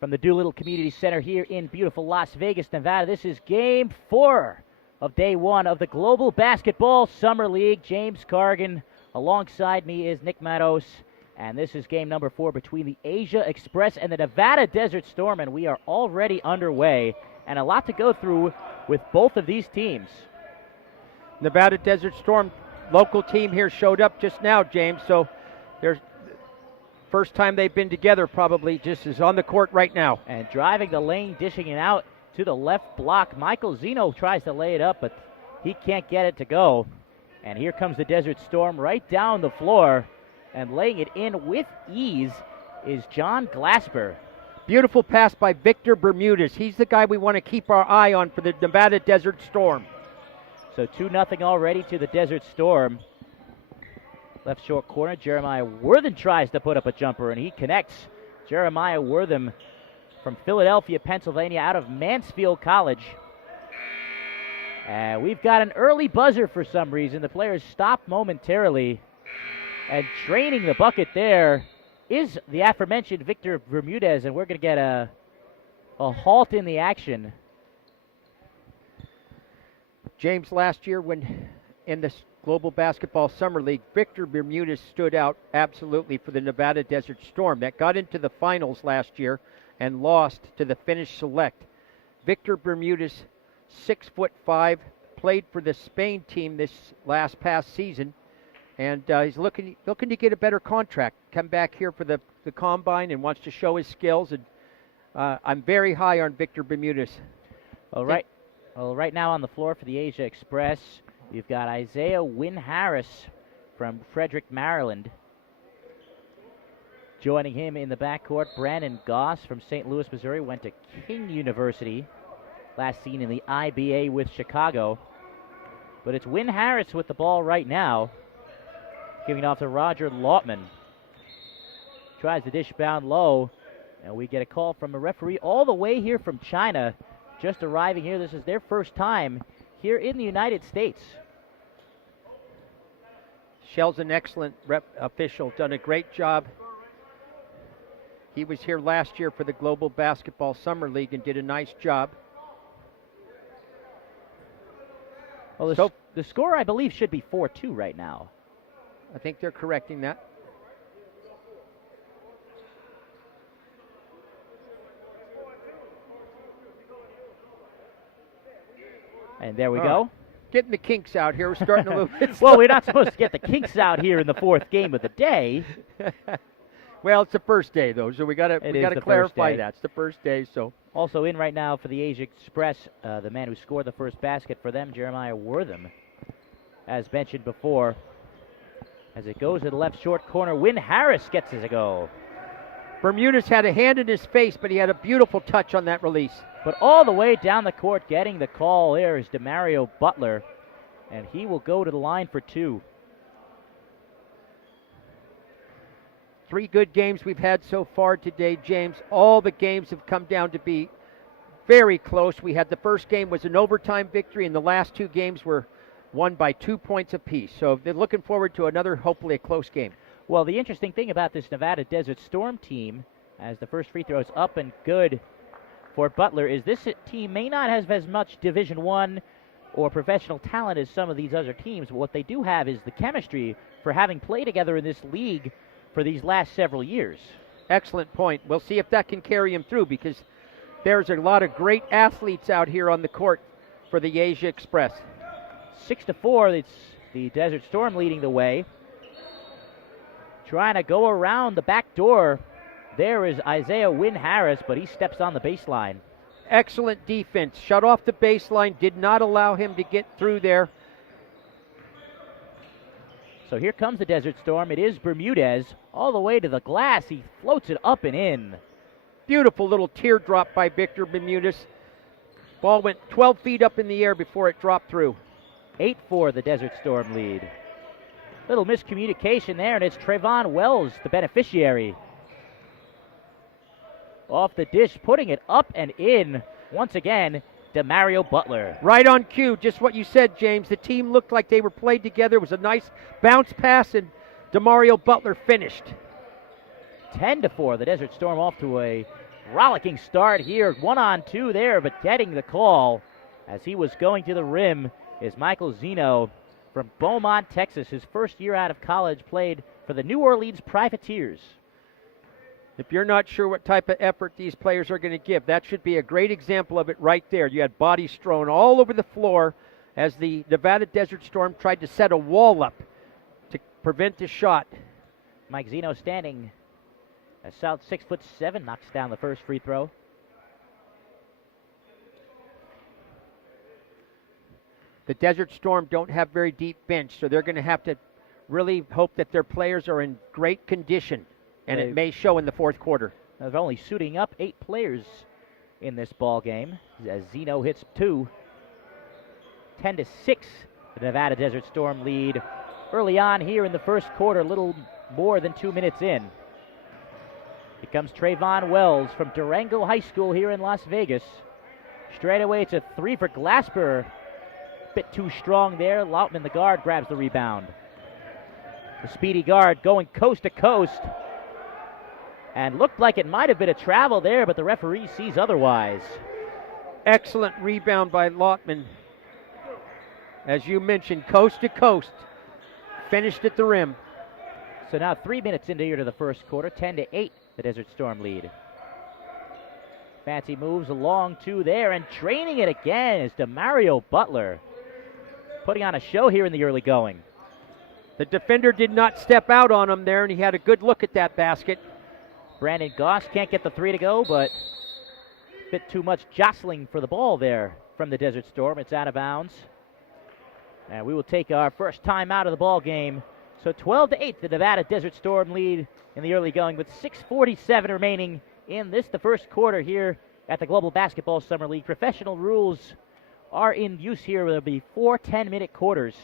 from the Doolittle Community Center here in beautiful Las Vegas, Nevada. This is Game 4 of Day 1 of the Global Basketball Summer League. James Cargan, alongside me is Nick Matos, and this is game number 4 between the Asia Express and the Nevada Desert Storm, and we are already underway, and a lot to go through with both of these teams. Nevada Desert Storm, local team here, showed up just now, James, so there's first time they've been together probably, just is on the court right now. And driving the lane, dishing it out to the left block. Michael Zeno tries to lay it up, but he can't get it to go. And here comes the Desert Storm right down the floor, and laying it in with ease is John Glasper. Beautiful pass by Victor Bermudez. He's the guy we want to keep our eye on for the Nevada Desert Storm. So 2-0 already to the Desert Storm. Left short corner, Jeremiah Wortham tries to put up a jumper, and he connects. Jeremiah Wortham from Philadelphia, Pennsylvania, out of Mansfield College. And we've got an early buzzer for some reason. The players stop momentarily, and draining the bucket there is the aforementioned Victor Bermudez, and we're going to get a halt in the action. James, last year when in this Global Basketball Summer League, Victor Bermudez stood out absolutely for the Nevada Desert Storm that got into the finals last year and lost to the Finnish Select. Victor Bermudez, 6'5", played for the Spain team this past season, and he's looking to get a better contract. Come back here for the combine and wants to show his skills, and I'm very high on Victor Bermudez. All right. Well, right now on the floor for the Asia Express, you've got Isaiah Wynn Harris from Frederick, Maryland. Joining him in the backcourt, Brandon Goss from St. Louis, Missouri, went to King University, last seen in the IBA with Chicago. But it's Wynn Harris with the ball right now, giving it off to Roger Lautman. Tries to dish down low, and we get a call from a referee all the way here from China, just arriving here. This is their first time here in the United States. Shell's an excellent official, done a great job. He was here last year for the Global Basketball Summer League and did a nice job. Well, the score, I believe, should be 4-2 right now. I think they're correcting that. And there we go. Getting the kinks out here. We're starting a little bit Well, we're not supposed to get the kinks out here in the fourth game of the day. Well, it's the first day, though, so we got to clarify that. It's the first day, so. Also in right now for the Asia Express, the man who scored the first basket for them, Jeremiah Wortham, as mentioned before. As it goes to the left short corner, Wynn Harris gets it to go. Bermudez had a hand in his face, but he had a beautiful touch on that release. But all the way down the court, getting the call there is Demario Butler, and he will go to the line for 2. 3 good games we've had so far today, James. All the games have come down to be very close. We had the first game was an overtime victory, and the last 2 games were won by 2 points apiece. So they're looking forward to another, hopefully, a close game. Well, the interesting thing about this Nevada Desert Storm team, as the first free throw is up and good for Butler, is this team may not have as much Division I or professional talent as some of these other teams, but what they do have is the chemistry for having played together in this league for these last several years. Excellent point. We'll see if that can carry him through, because there's a lot of great athletes out here on the court for the Asia Express. 6-4, it's the Desert Storm leading the way. Trying to go around the back door. There is Isaiah Wynn Harris, but he steps on the baseline. Excellent defense. Shut off the baseline, did not allow him to get through there. So here comes the Desert Storm. It is Bermudez all the way to the glass. He floats it up and in. Beautiful little teardrop by Victor Bermudez. Ball went 12 feet up in the air before it dropped through. 8-4, the Desert Storm lead. Little miscommunication there, and it's Trayvon Wells, the beneficiary. Off the dish, putting it up and in. Once again, Demario Butler. Right on cue, just what you said, James. The team looked like they were played together. It was a nice bounce pass, and Demario Butler finished. 10-4, the Desert Storm off to a rollicking start here. 1-on-2 there, but getting the call as he was going to the rim is Michael Zeno from Beaumont, Texas. His first year out of college, played for the New Orleans Privateers. If you're not sure what type of effort these players are going to give, that should be a great example of it right there. You had bodies strewn all over the floor as the Nevada Desert Storm tried to set a wall up to prevent the shot. Mike Zeno standing. A solid 6'7", knocks down the first free throw. The Desert Storm don't have very deep bench, so they're going to have to really hope that their players are in great condition, and it may show in the fourth quarter. They're only suiting up 8 players in this ball game as Zeno hits 2. 10-6, the Nevada Desert Storm lead early on here in the first quarter, a little more than 2 minutes in. Here comes Trayvon Wells from Durango High School here in Las Vegas. Straight away, it's a 3 for Glasper. Bit too strong there. Lautman, the guard, grabs the rebound. The speedy guard going coast to coast. And looked like it might have been a travel there, but the referee sees otherwise. Excellent rebound by Lautman. As you mentioned, coast to coast. Finished at the rim. So now 3 minutes into here to the first quarter. 10-8, the Desert Storm lead. Fancy moves along 2 there, and draining it again is DeMario Butler. Putting on a show here in the early going. The defender did not step out on him there, and he had a good look at that basket. Brandon Goss can't get the 3 to go, but a bit too much jostling for the ball there from the Desert Storm. It's out of bounds. And we will take our first time out of the ball game. So 12-8, the Nevada Desert Storm lead in the early going with 6:47 remaining in this, the first quarter here at the Global Basketball Summer League. Professional rules are in use here. There'll be 4 10-minute quarters.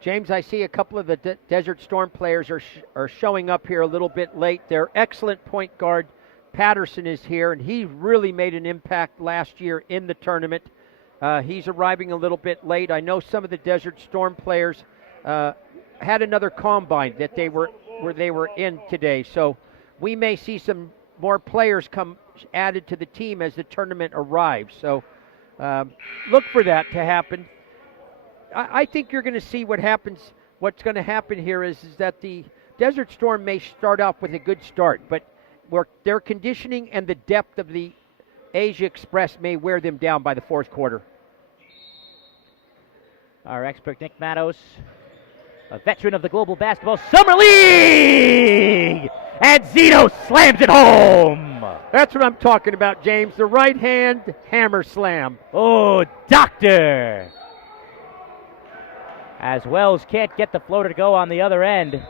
James, I see a couple of the Desert Storm players are showing up here a little bit late. Their excellent point guard, Patterson, is here, and he really made an impact last year in the tournament. He's arriving a little bit late. I know some of the Desert Storm players had another combine that they were in today, so we may see some more players come added to the team as the tournament arrives. So look for that to happen. I think you're going to see what happens. What's going to happen here is that the Desert Storm may start off with a good start, but their conditioning and the depth of the Asia Express may wear them down by the fourth quarter. Our expert Nick Matos, a veteran of the Global Basketball Summer League, and Zeno slams it home. That's what I'm talking about, James. The right hand hammer slam. Oh, doctor. As Wells can't get the floater to go on the other end.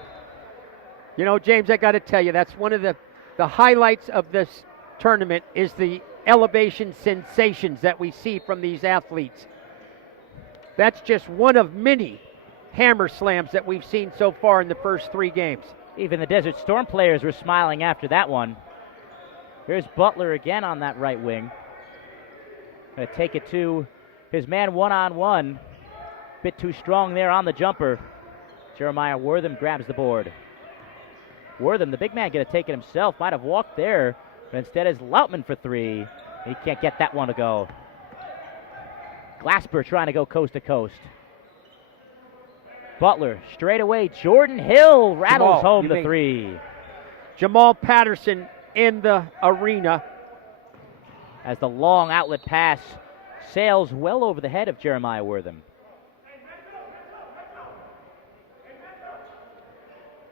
You know, James, I got to tell you, that's one of the highlights of this tournament is the elevation sensations that we see from these athletes. That's just one of many hammer slams that we've seen so far in the first 3 games. Even the Desert Storm players were smiling after that one. Here's Butler again on that right wing. Going to take it to his man one-on-one. Bit too strong there on the jumper. Jeremiah Wortham grabs the board. Wortham, the big man, going to take it himself. Might have walked there, but instead is Lautman for 3. He can't get that one to go. Glasper trying to go coast to coast. Butler straight away. Jordan Hill rattles home the 3. Jamal Patterson in the arena. As the long outlet pass sails well over the head of Jeremiah Wortham.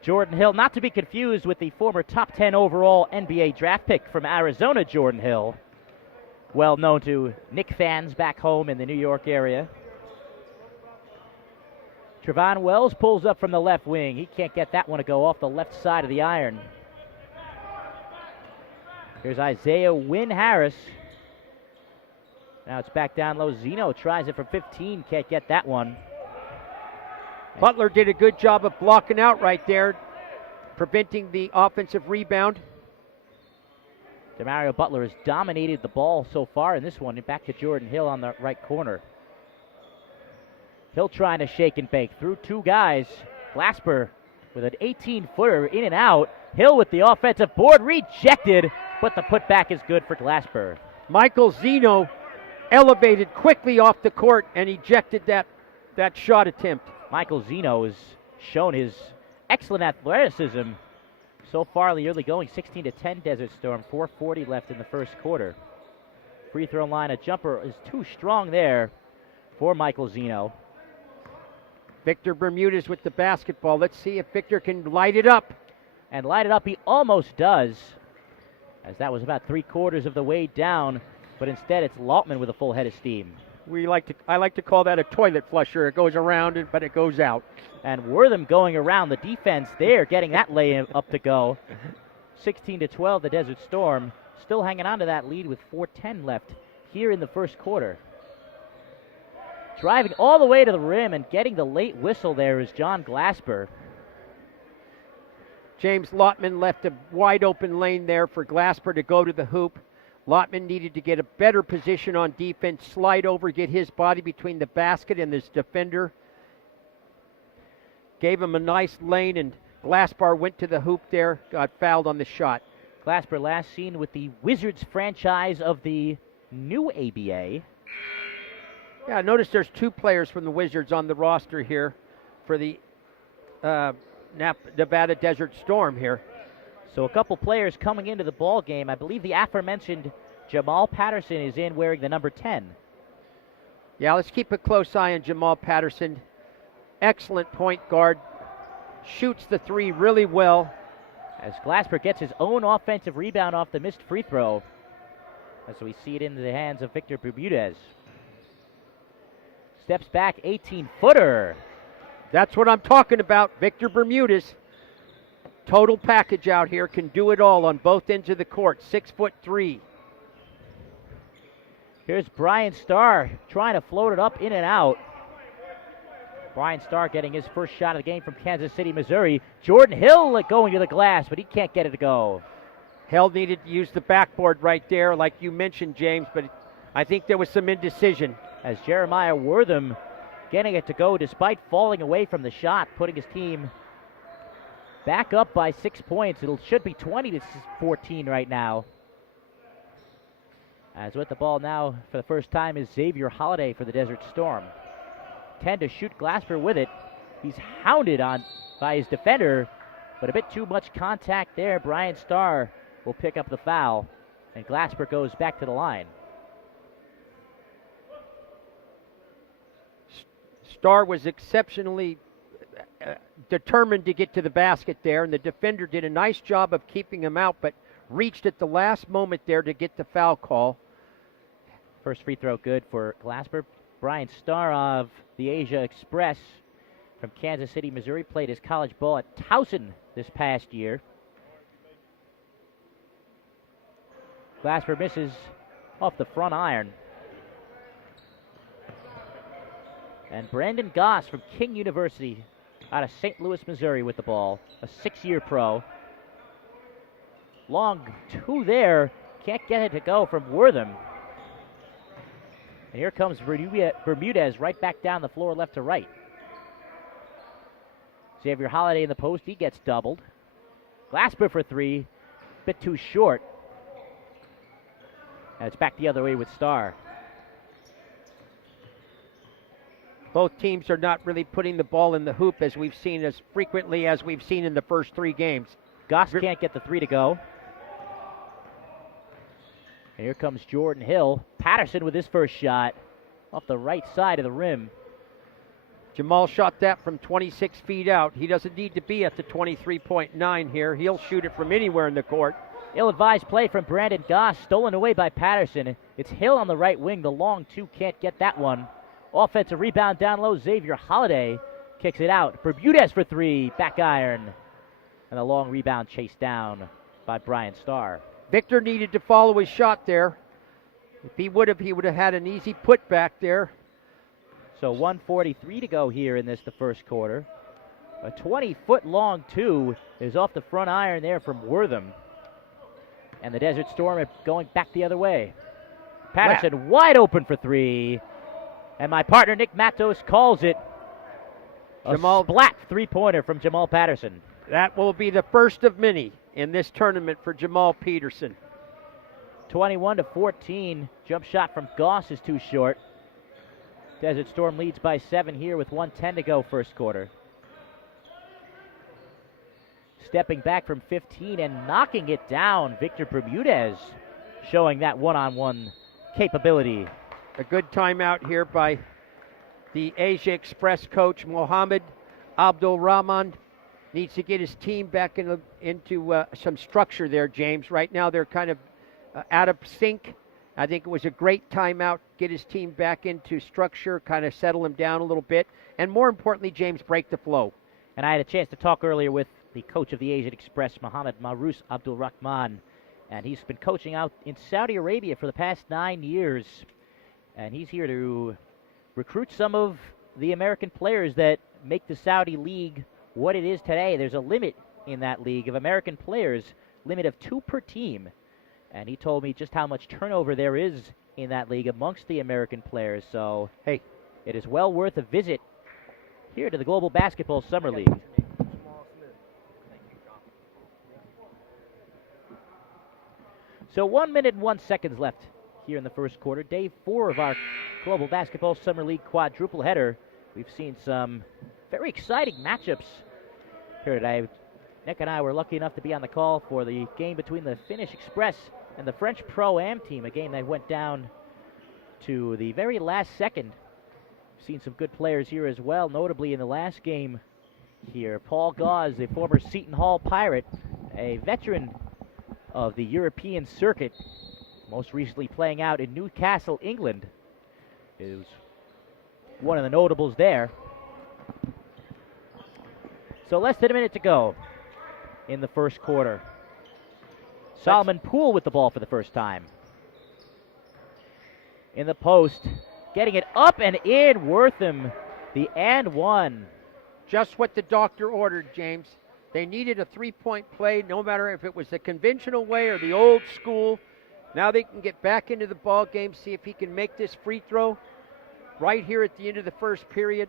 Jordan Hill, not to be confused with the former top 10 overall NBA draft pick from Arizona, Jordan Hill. Well known to Knick fans back home in the New York area. Trevon Wells pulls up from the left wing. He can't get that one to go off the left side of the iron. Here's Isaiah Wynn Harris. Now it's back down low. Zeno tries it from 15. Can't get that one. Butler did a good job of blocking out right there, preventing the offensive rebound. DeMario Butler has dominated the ball so far in this one. And back to Jordan Hill on the right corner. Hill trying to shake and bake through 2 guys. Glasper with an 18-footer in and out. Hill with the offensive board, rejected, but the putback is good for Glasper. Michael Zeno elevated quickly off the court and ejected that shot attempt. Michael Zeno has shown his excellent athleticism so far in the early going. 16-10 Desert Storm, 4:40 left in the first quarter. Free throw line, a jumper is too strong there for Michael Zeno. Victor Bermudez with the basketball. Let's see if Victor can light it up. And light it up, he almost does, as that was about 3/4 of the way down, but instead it's Lautman with a full head of steam. I like to call that a toilet flusher. It goes around it, but it goes out. And Wortham going around the defense there, getting that lay up to go. 16-12, the Desert Storm still hanging on to that lead with 4:10 left here in the first quarter. Driving all the way to the rim and getting the late whistle there is John Glasper. James Lautman left a wide open lane there for Glasper to go to the hoop. Lautman needed to get a better position on defense, slide over, get his body between the basket and his defender. Gave him a nice lane, and Glasper went to the hoop there, got fouled on the shot. Glasper last seen with the Wizards franchise of the new ABA. Yeah, notice there's 2 players from the Wizards on the roster here for the Nevada Desert Storm here. So a couple players coming into the ball game. I believe the aforementioned Jamal Patterson is in wearing the number 10. Yeah, let's keep a close eye on Jamal Patterson. Excellent point guard. Shoots the 3 really well. As Glasper gets his own offensive rebound off the missed free throw. As we see it into the hands of Victor Bermudez. Steps back, 18-footer. That's what I'm talking about. Victor Bermudez. Total package out here, can do it all on both ends of the court. 6'3". Here's Brian Starr trying to float it up in and out. Brian Starr getting his first shot of the game from Kansas City, Missouri. Jordan Hill going to the glass, but he can't get it to go. Hill needed to use the backboard right there, like you mentioned, James, but I think there was some indecision. As Jeremiah Wortham getting it to go despite falling away from the shot, putting his team back up by 6 points. It should be 20-14 right now. As with the ball now for the first time is Xavier Holiday for the Desert Storm. 10 to shoot, Glasper with it. He's hounded on by his defender, but a bit too much contact there. Brian Starr will pick up the foul, and Glasper goes back to the line. Starr was exceptionally determined to get to the basket there, and the defender did a nice job of keeping him out, but reached at the last moment there to get the foul call. First free throw good for Glasper. Brian Starr of the Asia Express from Kansas City, Missouri, played his college ball at Towson this past year. Glasper misses off the front iron. And Brandon Goss from King University out of St. Louis, Missouri with the ball. A 6-year pro. Long 2 there. Can't get it to go from Wortham. And here comes Bermudez right back down the floor left to right. Xavier Holiday in the post. He gets doubled. Glasper for 3. Bit too short. And it's back the other way with Starr. Both teams are not really putting the ball in the hoop as we've seen as frequently as we've seen in the first 3 games. Goss can't get the 3 to go. And here comes Jordan Hill. Patterson with his first shot off the right side of the rim. Jamal shot that from 26 feet out. He doesn't need to be at the 23.9 here. He'll shoot it from anywhere in the court. Ill-advised play from Brandon Goss, stolen away by Patterson. It's Hill on the right wing. The long 2 can't get that one. Offensive rebound down low. Xavier Holiday kicks it out. Bermudez for 3. Back iron. And a long rebound chased down by Brian Starr. Victor needed to follow his shot there. If he would have had an easy putback there. So 1:43 to go here in the first quarter. A 20-foot long 2 is off the front iron there from Wortham. And the Desert Storm are going back the other way. Patterson wide open for 3. And my partner Nick Matos calls it. Jamal, splat three-pointer from Jamal Patterson. that will be the first of many in this tournament for Jamal Peterson. 21-14. Jump shot from Goss is too short. Desert Storm leads by 7 here with 1:10 to go first quarter. Stepping back from 15 and knocking it down, Victor Bermudez showing that one-on-one capability. A good timeout here by the Asia Express coach, Mohammed Abdul Rahman. Needs to get his team back into some structure there, James. Right now they're kind of out of sync. I think it was a great timeout, get his team back into structure, kind of settle him down a little bit, and more importantly, James, break the flow. And I had a chance to talk earlier with the coach of the Asian Express, Mohammed Marous Abdul Rahman, and he's been coaching out in Saudi Arabia for the past 9 years, and he's here to recruit some of the American players that make the Saudi League what it is today. There's a limit in that league of American players, limit of 2 per team. And he told me just how much turnover there is in that league amongst the American players. So, hey, it is well worth a visit here to the Global Basketball Summer League. So 1 minute and 1 second left here in the first quarter. Day 4 of our Global Basketball Summer League quadruple header. We've seen some very exciting matchups here today. Nick and I were lucky enough to be on the call for the game between the Finnish Express and the French Pro-Am team, a game that went down to the very last second. We've seen some good players here as well, notably in the last game here. Paul Gause, the former Seton Hall Pirate, a veteran of the European circuit, most recently playing out in Newcastle, England, is one of the notables there. So less than a minute to go in the first quarter. Solomon Poole with the ball for the first time. In the post, getting it up and in, Wortham, the and one. Just what the doctor ordered, James. They needed a three-point play, no matter if it was the conventional way or the old school. Now they can get back into the ball game, see if he can make this free throw right here at the end of the first period.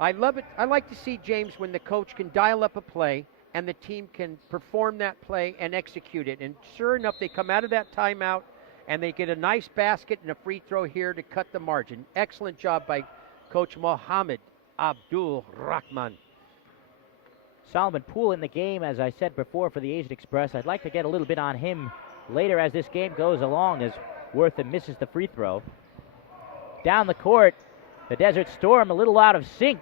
I love it. I like to see, James, when the coach can dial up a play and the team can perform that play and execute it. And sure enough, they come out of that timeout and they get a nice basket and a free throw here to cut the margin. Excellent job by Coach Mohammed Abdul Rahman. Solomon Poole in the game, as I said before, for the Asian Express. I'd like to get a little bit on him later as this game goes along, as Wortham misses the free throw. Down the court, the Desert Storm a little out of sync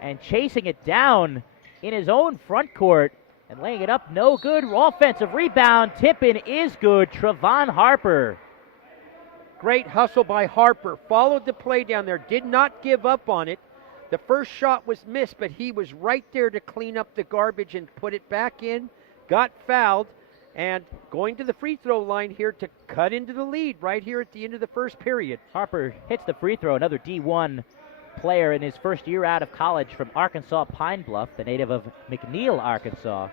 and chasing it down in his own front court and laying it up. No good. Offensive rebound. Tip-in is good. Trevon Harper. Great hustle by Harper. Followed the play down there. Did not give up on it. The first shot was missed, but he was right there to clean up the garbage and put it back in. Got fouled. And going to the free throw line here to cut into the lead right here at the end of the first period. Harper hits the free throw. Another D1 player in his first year out of college from Arkansas Pine Bluff, the native of McNeil, Arkansas.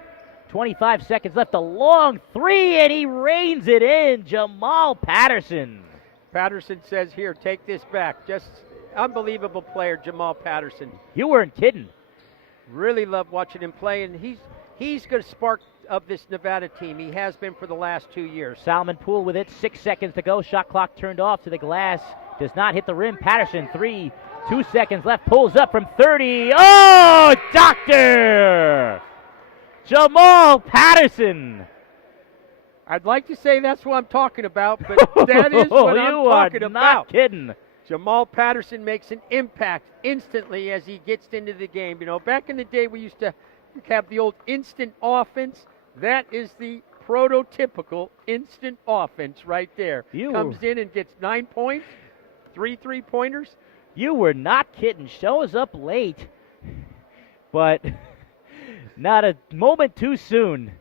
25 seconds left. A long three, and he reins it in. Jamal Patterson. Patterson says, here, take this back. Just unbelievable player, Jamal Patterson. You weren't kidding. Really love watching him play, and he's going to spark of this Nevada team. He has been for the last 2 years. Solomon Poole with it. 6 seconds to go. Shot clock turned off to the glass. Does not hit the rim. Patterson, 3. 2 seconds left. Pulls up from 30. Oh, doctor! Jamal Patterson. I'd like to say that's what I'm talking about, but that is what I'm talking about. Not kidding. Jamal Patterson makes an impact instantly as he gets into the game. You know, back in the day we used to have the old instant offense. That is the prototypical instant offense right there. Comes in and gets 9 points, 3 3-pointers. You were not kidding. Shows up late, but not a moment too soon.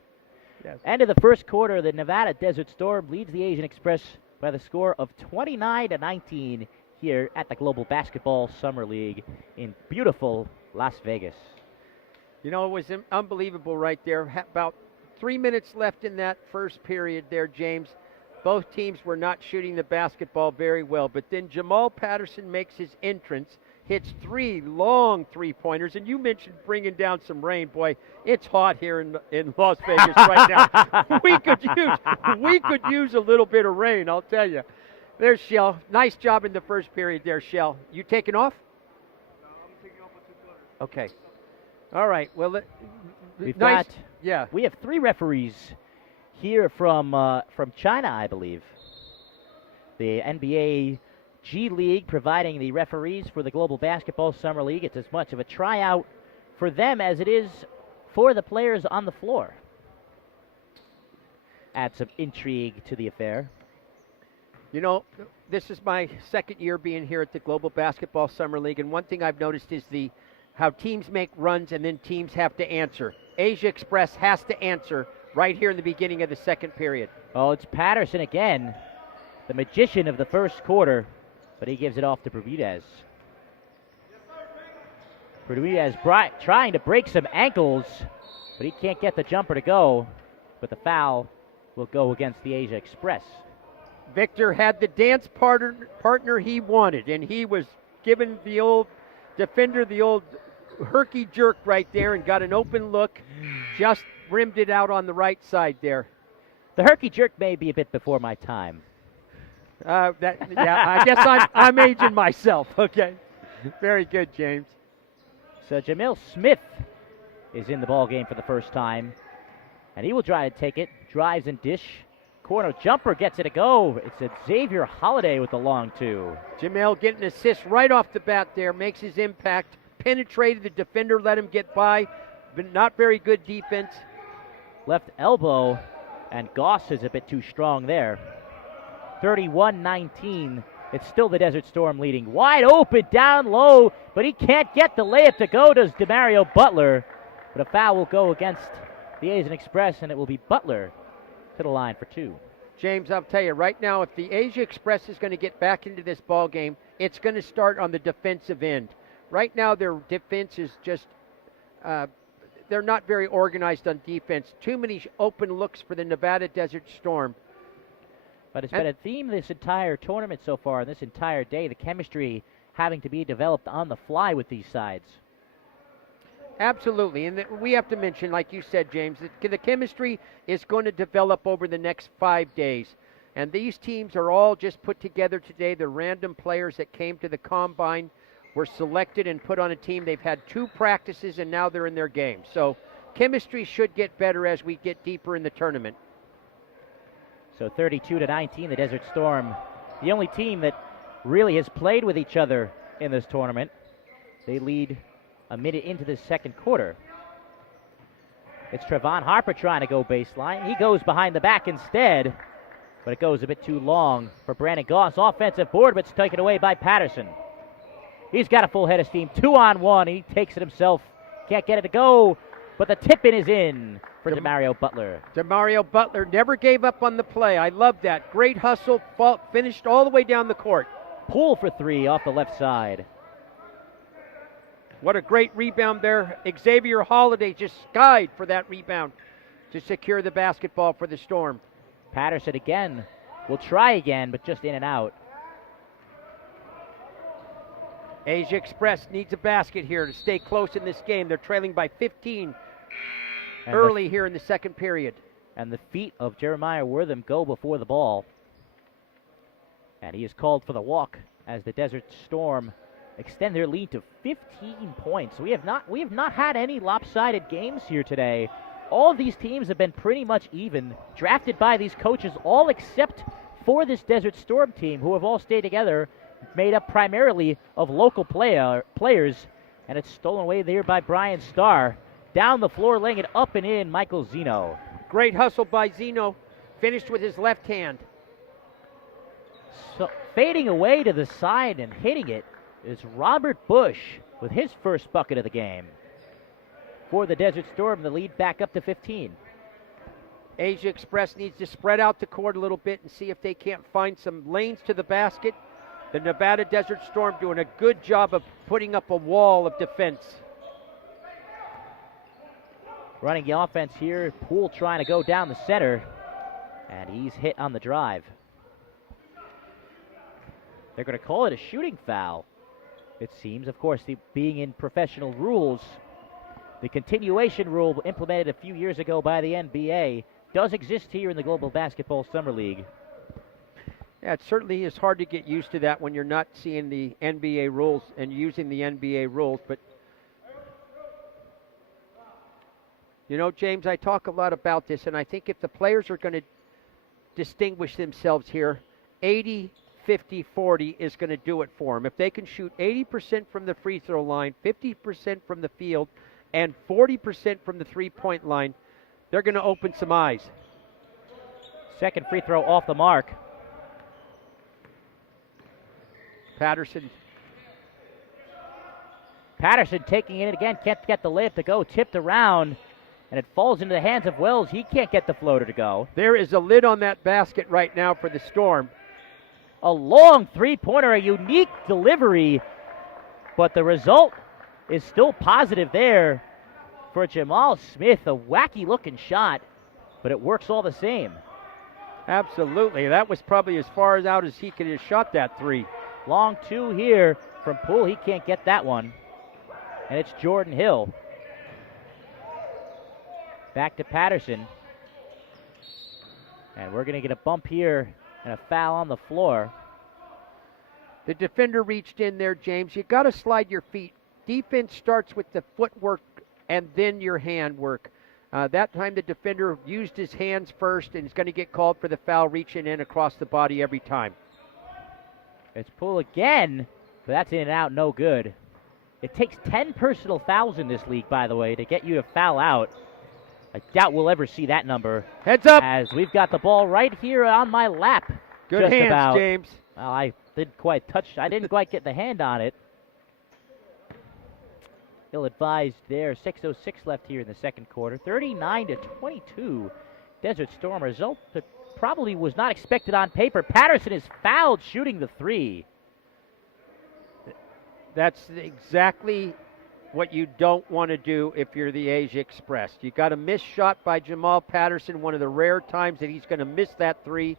Yes. End of the first quarter, the Nevada Desert Storm leads the Asian Express by the score of 29-19 here at the Global Basketball Summer League in beautiful Las Vegas. You know, it was unbelievable right there. About 3 minutes left in that first period there, James. Both teams were not shooting the basketball very well, but then Jamal Patterson makes his entrance. hits 3 long three-pointers. And you mentioned bringing down some rain. Boy, it's hot here in Las Vegas right now. we could use a little bit of rain, I'll tell you. There's Shell. Nice job in the first period there, Shell. You taking off? I'm taking off for 2 quarters. Okay. All right. Well, We've nice. got Yeah. We have 3 referees here from China, I believe. The NBA G League providing the referees for the Global Basketball Summer League. It's as much of a tryout for them as it is for the players on the floor. Add some intrigue to the affair. You know, this is my second year being here at the Global Basketball Summer League, and one thing I've noticed is how teams make runs and then teams have to answer. Asia Express has to answer right here in the beginning of the second period. Oh, it's Patterson again, the magician of the first quarter, but he gives it off to Bermudez. Bermudez trying to break some ankles, but he can't get the jumper to go, but the foul will go against the Asia Express. Victor had the dance partner he wanted, and he was giving the old defender the old herky jerk right there and got an open look, just rimmed it out on the right side there. The herky jerk may be a bit before my time. I guess I'm aging myself. Okay, very good, James. So Jamil Smith is in the ball game for the first time, and he will try to take it. Drives and dish. Corner jumper gets it to go. It's a Xavier Holiday with the long 2. Jamel getting an assist right off the bat there, makes his impact. Penetrated the defender, let him get by, but not very good defense. Left elbow, and Goss is a bit too strong there. 31-19. It's still the Desert Storm leading. Wide open, down low, but he can't get the layup to go, does DeMario Butler. But a foul will go against the Asian Express, and it will be Butler to the line for 2. James, I'll tell you right now, if the Asia Express is going to get back into this ball game, it's going to start on the defensive end. Right now, their defense is just, they're not very organized on defense. Too many open looks for the Nevada Desert Storm. But it's been a theme this entire tournament so far, and this entire day, the chemistry having to be developed on the fly with these sides. Absolutely, and we have to mention, like you said, James, that the chemistry is going to develop over the next 5 days. And these teams are all just put together today. The random players that came to the Combine were selected and put on a team. They've had 2 practices, and now they're in their game. So chemistry should get better as we get deeper in the tournament. So 32-19, the Desert Storm, the only team that really has played with each other in this tournament. They lead a minute into the second quarter. It's Trevon Harper trying to go baseline. He goes behind the back instead, but it goes a bit too long for Brandon Goss. Offensive board, but it's taken away by Patterson. He's got a full head of steam. 2-on-1. He takes it himself. Can't get it to go, but the tip-in is in for DeMario Butler. DeMario Butler never gave up on the play. I love that. Great hustle, finished all the way down the court. Poole for 3 off the left side. What a great rebound there. Xavier Holiday just skied for that rebound to secure the basketball for the Storm. Patterson again will try again, but just in and out. Asia Express needs a basket here to stay close in this game. They're trailing by 15 early here in the second period. And the feet of Jeremiah Wortham go before the ball. And he is called for the walk as the Desert Storm extend their lead to 15 points. We have not had any lopsided games here today. All of these teams have been pretty much even, drafted by these coaches, all except for this Desert Storm team, who have all stayed together, made up primarily of local players, and it's stolen away there by Brian Starr. Down the floor, laying it up and in, Michael Zeno. Great hustle by Zeno, finished with his left hand. So, fading away to the side and hitting it is Robert Bush with his first bucket of the game. For the Desert Storm, the lead back up to 15. Asia Express needs to spread out the court a little bit and see if they can't find some lanes to the basket. The Nevada Desert Storm doing a good job of putting up a wall of defense. Running the offense here, Poole trying to go down the center, and he's hit on the drive. They're going to call it a shooting foul. it seems. Of course, being in professional rules, the continuation rule implemented a few years ago by the NBA does exist here in the Global Basketball Summer League. Yeah, it certainly is hard to get used to that when you're not seeing the NBA rules and using the NBA rules. But, you know, James, I talk a lot about this, and I think if the players are going to distinguish themselves here, 80, 50, 40 is going to do it for them. If they can shoot 80% from the free throw line, 50% from the field, and 40% from the three-point line, they're going to open some eyes. Second free throw off the mark. Patterson taking it again, can't get the layup to go, tipped around, and it falls into the hands of Wells. He can't get the floater to go. There is a lid on that basket right now for the Storm. A long three-pointer, a unique delivery, but the result is still positive there for Jamal Smith. A wacky-looking shot, but it works all the same. Absolutely. That was probably as far out as he could have shot that three. Long two here from Poole. He can't get that one. And it's Jordan Hill. Back to Patterson. And we're going to get a bump here and a foul on the floor. The defender reached in there, James. You got to slide your feet. Defense starts with the footwork and then your hand work. That time the defender used his hands first and is going to get called for the foul, reaching in across the body every time. It's Poole again, but that's in and out, no good. It takes 10 personal fouls in this league, by the way, to get you to foul out. I doubt we'll ever see that number. Heads up! As we've got the ball right here on my lap. Good just hands, about. James. Well, I didn't quite get the hand on it. Ill-advised there. 6:06 left here in the second quarter. 39-22. Desert Storm result that probably was not expected on paper. Patterson is fouled shooting the three. That's exactly what you don't want to do if you're the Asia Express. You got a missed shot by Jamal Patterson, one of the rare times that he's going to miss that three,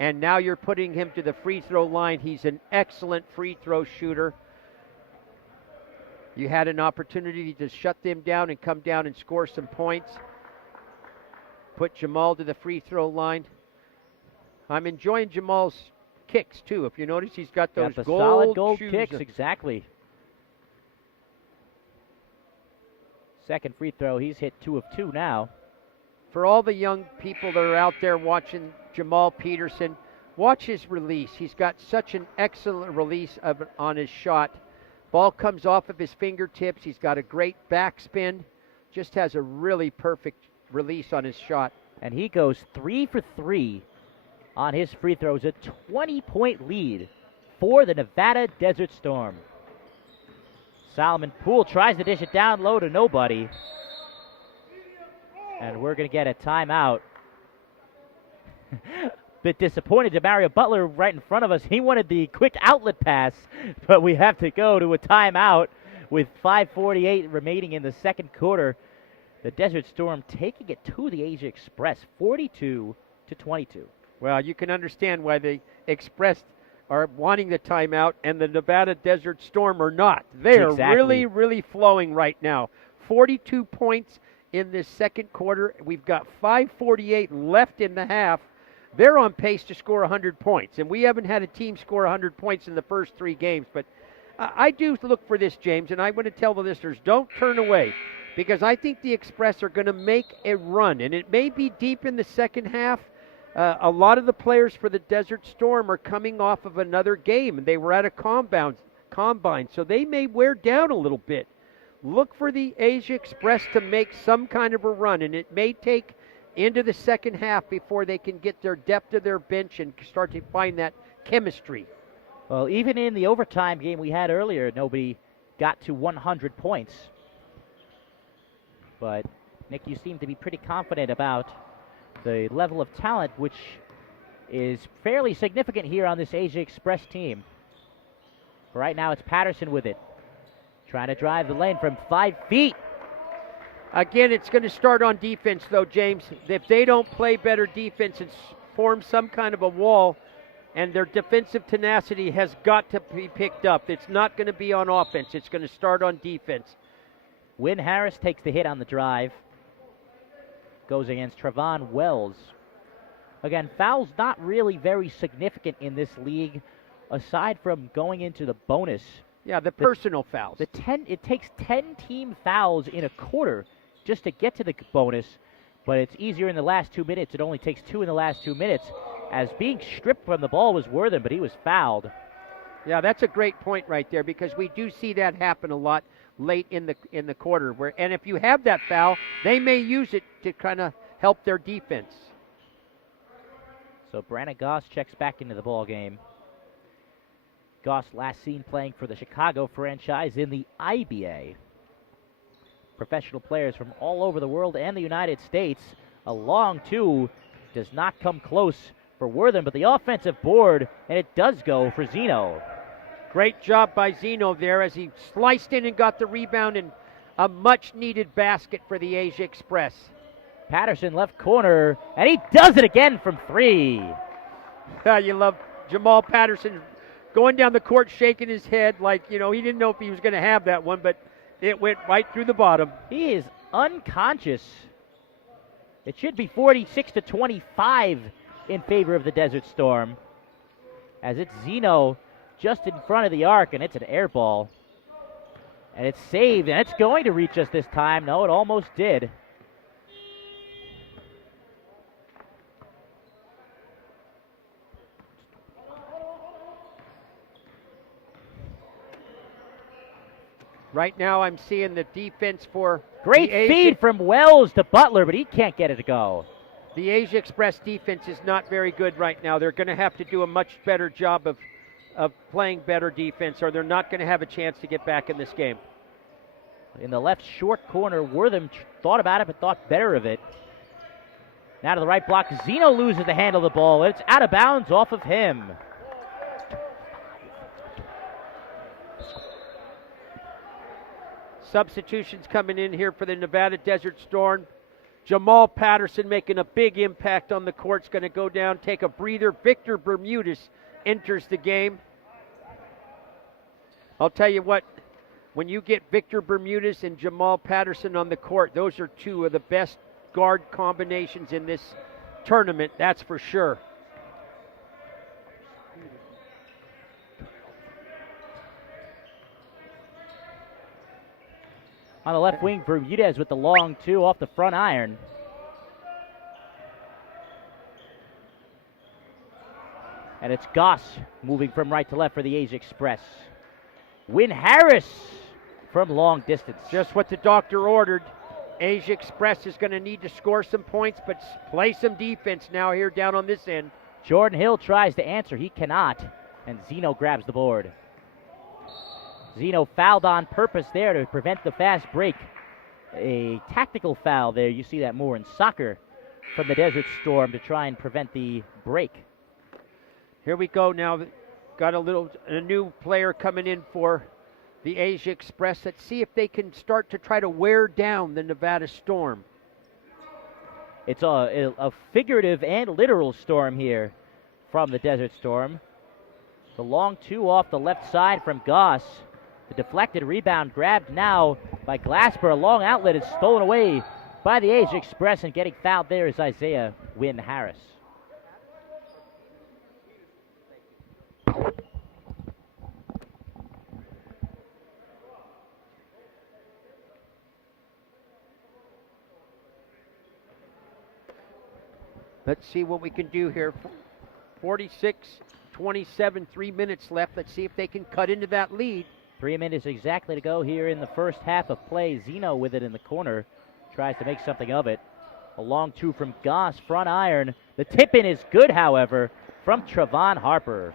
and now you're putting him to the free throw line. He's an excellent free throw shooter. You had an opportunity to shut them down and come down and score some points. Put Jamal to the free throw line. I'm enjoying Jamal's kicks, too. If you notice, he's got those solid gold shoes. Kicks, exactly. Second free throw, he's hit 2 of 2 now. For all the young people that are out there watching Jamal Peterson, watch his release. He's got such an excellent release on his shot. Ball comes off of his fingertips. He's got a great backspin. Just has a really perfect release on his shot. And he goes 3 for 3 on his free throws. A 20-point lead for the Nevada Desert Storm. Solomon Poole tries to dish it down low to nobody. And we're going to get a timeout. Bit disappointed. Demario Butler right in front of us. He wanted the quick outlet pass, but we have to go to a timeout with 5:48 remaining in the second quarter. The Desert Storm taking it to the Asia Express, 42-22. Well, you can understand why the Express are wanting the timeout and the Nevada Desert Storm are not. They are really, really flowing right now. 42 points in this second quarter. We've got 5:48 left in the half. They're on pace to score 100 points, and we haven't had a team score 100 points in the first 3 games. But I do look for this, James, and I want to tell the listeners, don't turn away, because I think the Express are going to make a run, and it may be deep in the second half. A lot of the players for the Desert Storm are coming off of another game, and they were at a combine, so they may wear down a little bit. Look for the Asia Express to make some kind of a run, and it may take into the second half before they can get their depth of their bench and start to find that chemistry. Well, even in the overtime game we had earlier, nobody got to 100 points. But, Nick, you seem to be pretty confident about the level of talent, which is fairly significant here on this Asia Express team. Right now it's Patterson with it. Trying to drive the lane from 5 feet. Again, it's going to start on defense, though, James. If they don't play better defense and form some kind of a wall, and their defensive tenacity has got to be picked up. It's not going to be on offense. It's going to start on defense. Wynn Harris takes the hit on the drive. Goes against Trevon Wells. Again, fouls not really very significant in this league, aside from going into the bonus. Yeah, the personal fouls. It takes 10 team fouls in a quarter just to get to the bonus, but it's easier in the last 2 minutes. It only takes 2 in the last 2 minutes, as being stripped from the ball was Wortham, but he was fouled. Yeah, that's a great point right there, because we do see that happen a lot late in the quarter. And if you have that foul, they may use it to kind of help their defense. So Brandon Goss checks back into the ball game. Goss last seen playing for the Chicago franchise in the IBA. Professional players from all over the world and the United States. A long two does not come close for Wortham, but the offensive board, and it does go for Zeno. Great job by Zeno there as he sliced in and got the rebound, and a much-needed basket for the Asia Express. Patterson left corner, and he does it again from 3. You love Jamal Patterson going down the court shaking his head like, he didn't know if he was going to have that one, but it went right through the bottom. He is unconscious. It should be 46-25 in favor of the Desert Storm, as it's Zeno just in front of the arc, and it's an air ball. And it's saved, and it's going to reach us this time. No, it almost did. Right now I'm seeing the defense for great feed from Wells to Butler, but he can't get it to go. The Asia Express defense is not very good right now. They're going to have to do a much better job of playing better defense, or they're not going to have a chance to get back in this game. In the left short corner, Wortham thought about it but thought better of it. Now to the right block, Zeno loses the handle of the ball. It's out of bounds off of him. Substitutions coming in here for the Nevada Desert Storm. Jamal Patterson making a big impact on the court. Is going to go down, take a breather. Victor Bermudez enters the game. I'll tell you what, when you get Victor Bermudez and Jamal Patterson on the court, those are two of the best guard combinations in this tournament, that's for sure. On the left wing, Bermudez with the long two off the front iron. And it's Goss moving from right to left for the Asia Express. Wynn Harris from long distance. Just what the doctor ordered. Asia Express is going to need to score some points, but play some defense now here down on this end. Jordan Hill tries to answer. He cannot. And Zeno grabs the board. Zeno fouled on purpose there to prevent the fast break. A tactical foul there. You see that more in soccer from the Desert Storm to try and prevent the break. Here we go now. Got a new player coming in for the Asia Express. Let's see if they can start to try to wear down the Nevada Storm. It's a figurative and literal storm here from the Desert Storm. The long two off the left side from Goss. The deflected rebound grabbed now by Glasper. A long outlet is stolen away by the Asia Express, and getting fouled there is Isaiah Wynn Harris. Let's see what we can do here. 46-27, 3 minutes left. Let's see if they can cut into that lead. 3 minutes exactly to go here in the first half of play. Zeno with it in the corner. Tries to make something of it. A long two from Goss, front iron. The tip-in is good, however, from Trevon Harper.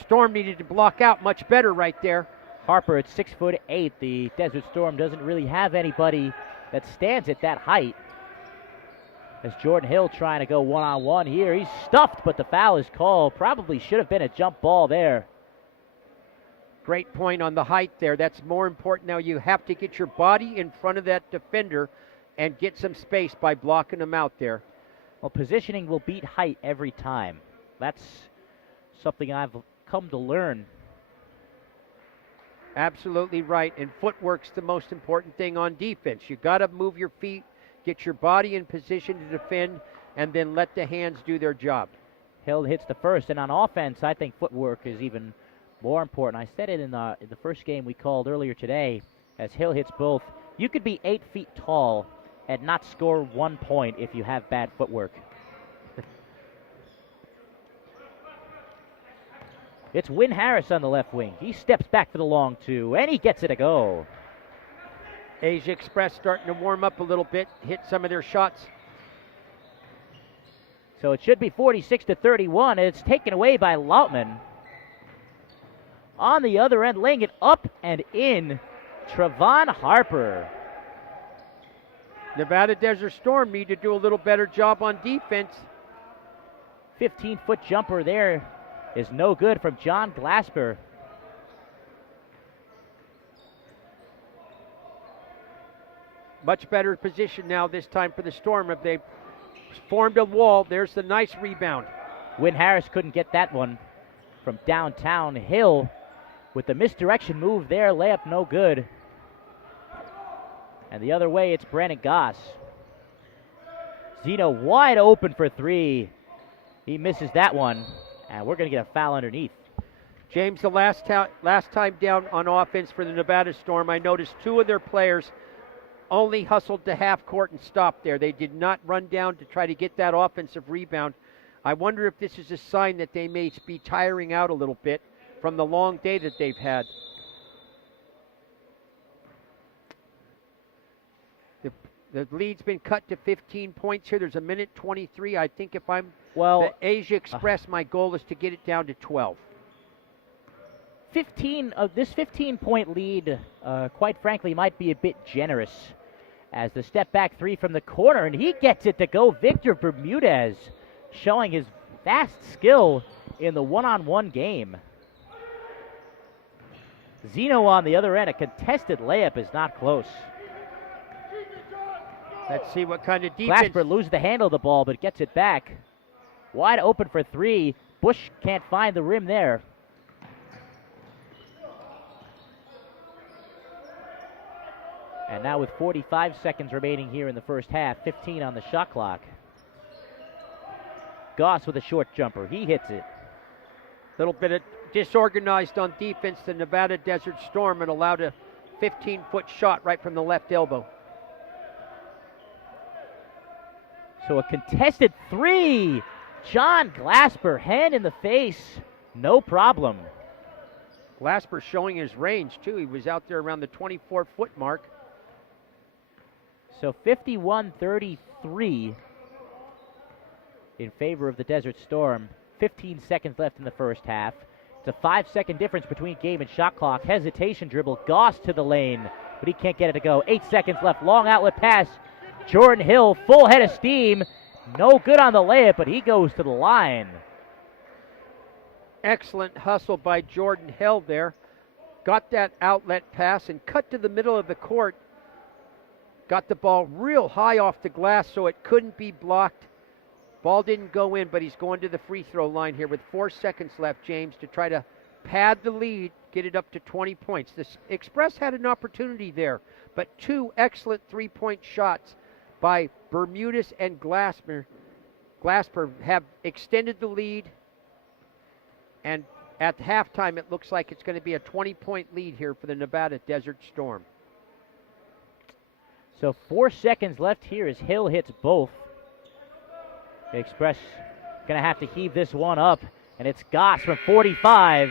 Storm needed to block out much better right there. Harper at 6'8". The Desert Storm doesn't really have anybody that stands at that height. As Jordan Hill trying to go one-on-one here. He's stuffed, but the foul is called. Probably should have been a jump ball there. Great point on the height there. That's more important now. You have to get your body in front of that defender and get some space by blocking them out there. Well, positioning will beat height every time. That's something I've come to learn. Absolutely right. And footwork's the most important thing on defense. You got to move your feet, get your body in position to defend, and then let the hands do their job. Hill hits the first, and on offense, I think footwork is even more important. I said it in the first game we called earlier today. As Hill hits both, you could be 8 feet tall and not score 1 point if you have bad footwork. It's Win Harris on the left wing. He steps back for the long two, and he gets it a go. Asia Express starting to warm up a little bit, hit some of their shots. So it should be 46-31, and it's taken away by Lautman. On the other end, laying it up and in, Trevon Harper. Nevada Desert Storm need to do a little better job on defense. 15-foot jumper there is no good from John Glasper. Much better position now this time for the Storm. If they formed a wall, there's the nice rebound. Win Harris couldn't get that one from downtown. Hill with the misdirection move there, layup no good. And the other way, it's Brandon Goss. Zeno wide open for three. He misses that one, and we're going to get a foul underneath. James, the last time down on offense for the Nevada Storm, I noticed two of their players only hustled to half court and stopped there. They did not run down to try to get that offensive rebound. I wonder if this is a sign that they may be tiring out a little bit from the long day that they've had. The lead's been cut to 15 points here. There's a minute 23. I think if I'm the Asia Express, my goal is to get it down to 12. 15-point lead, quite frankly, might be a bit generous. As the step back three from the corner, and he gets it to go. Victor Bermudez showing his vast skill in the one-on-one game. Zeno on the other end, a contested layup is not close. Let's see what kind of defense. Glasper loses the handle of the ball, but gets it back. Wide open for three. Bush can't find the rim there. And now with 45 seconds remaining here in the first half, 15 on the shot clock. Goss with a short jumper. He hits it. Little bit of disorganized on defense, the Nevada Desert Storm, and allowed a 15-foot shot right from the left elbow. So a contested three. John Glasper, hand in the face. No problem. Glasper showing his range, too. He was out there around the 24-foot mark. So 51-33 in favor of the Desert Storm. 15 seconds left in the first half. It's a 5-second difference between game and shot clock. Hesitation dribble. Goss to the lane, but he can't get it to go. 8 seconds left. Long outlet pass. Jordan Hill, full head of steam. No good on the layup, but he goes to the line. Excellent hustle by Jordan Hill there. Got that outlet pass and cut to the middle of the court. Got the ball real high off the glass so it couldn't be blocked. Ball didn't go in, but he's going to the free throw line here with 4 seconds left, James, to try to pad the lead, get it up to 20 points. The Express had an opportunity there, but two excellent three-point shots by Bermudez and Glasper have extended the lead, and at halftime it looks like it's going to be a 20-point lead here for the Nevada Desert Storm. So 4 seconds left here as Hill hits both. The Express going to have to heave this one up, and it's Goss from 45.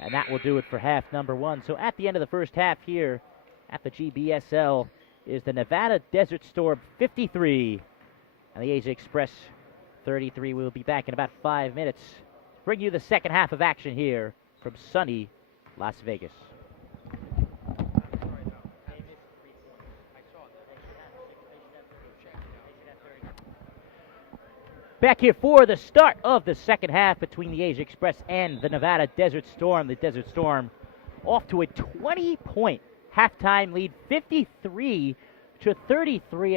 And that will do it for half number one. So at the end of the first half here at the GBSL is the Nevada Desert Storm 53 and the Asia Express 33. We'll be back in about 5 minutes. Bring you the second half of action here from sunny Las Vegas. Back here for the start of the second half between the Asia Express and the Nevada Desert Storm. The Desert Storm off to a 20-point halftime lead, 53-33.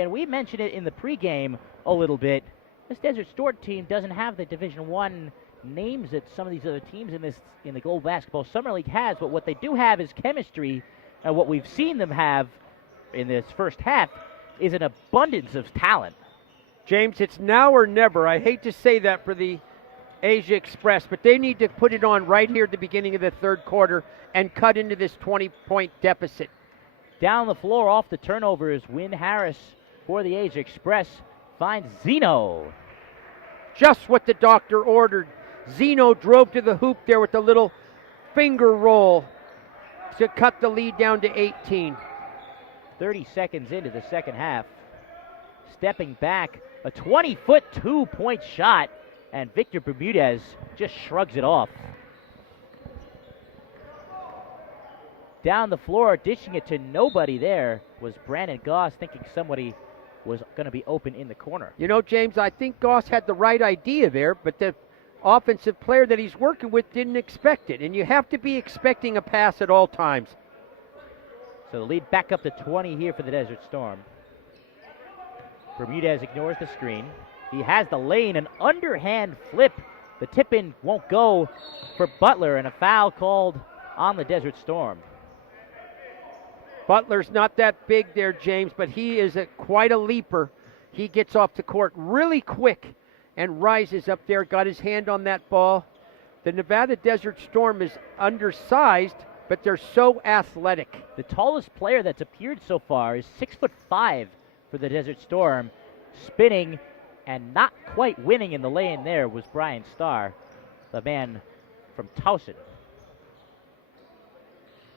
And we mentioned it in the pregame a little bit. This Desert Storm team doesn't have the Division One names that some of these other teams in the Global Basketball Summer League has, but what they do have is chemistry, and what we've seen them have in this first half is an abundance of talent. James, it's now or never. I hate to say that for the Asia Express, but they need to put it on right here at the beginning of the third quarter and cut into this 20-point deficit. Down the floor off the turnover is Win Harris for the Asia Express. Finds Zeno. Just what the doctor ordered. Zeno drove to the hoop there with a little finger roll to cut the lead down to 18. 30 seconds into the second half. Stepping back, a 20-foot two-point shot, and Victor Bermudez just shrugs it off. Down the floor, dishing it to nobody there, was Brandon Goss, thinking somebody was going to be open in the corner. You know, James, I think Goss had the right idea there, but the offensive player that he's working with didn't expect it, and you have to be expecting a pass at all times. So the lead back up to 20 here for the Desert Storm. Bermudez ignores the screen. He has the lane, an underhand flip. The tip-in won't go for Butler, and a foul called on the Desert Storm. Butler's not that big there, James, but he is quite a leaper. He gets off the court really quick and rises up there, got his hand on that ball. The Nevada Desert Storm is undersized, but they're so athletic. The tallest player that's appeared so far is 6'5" for the Desert Storm. Spinning and not quite winning in the lane there was Brian Starr, the man from Towson.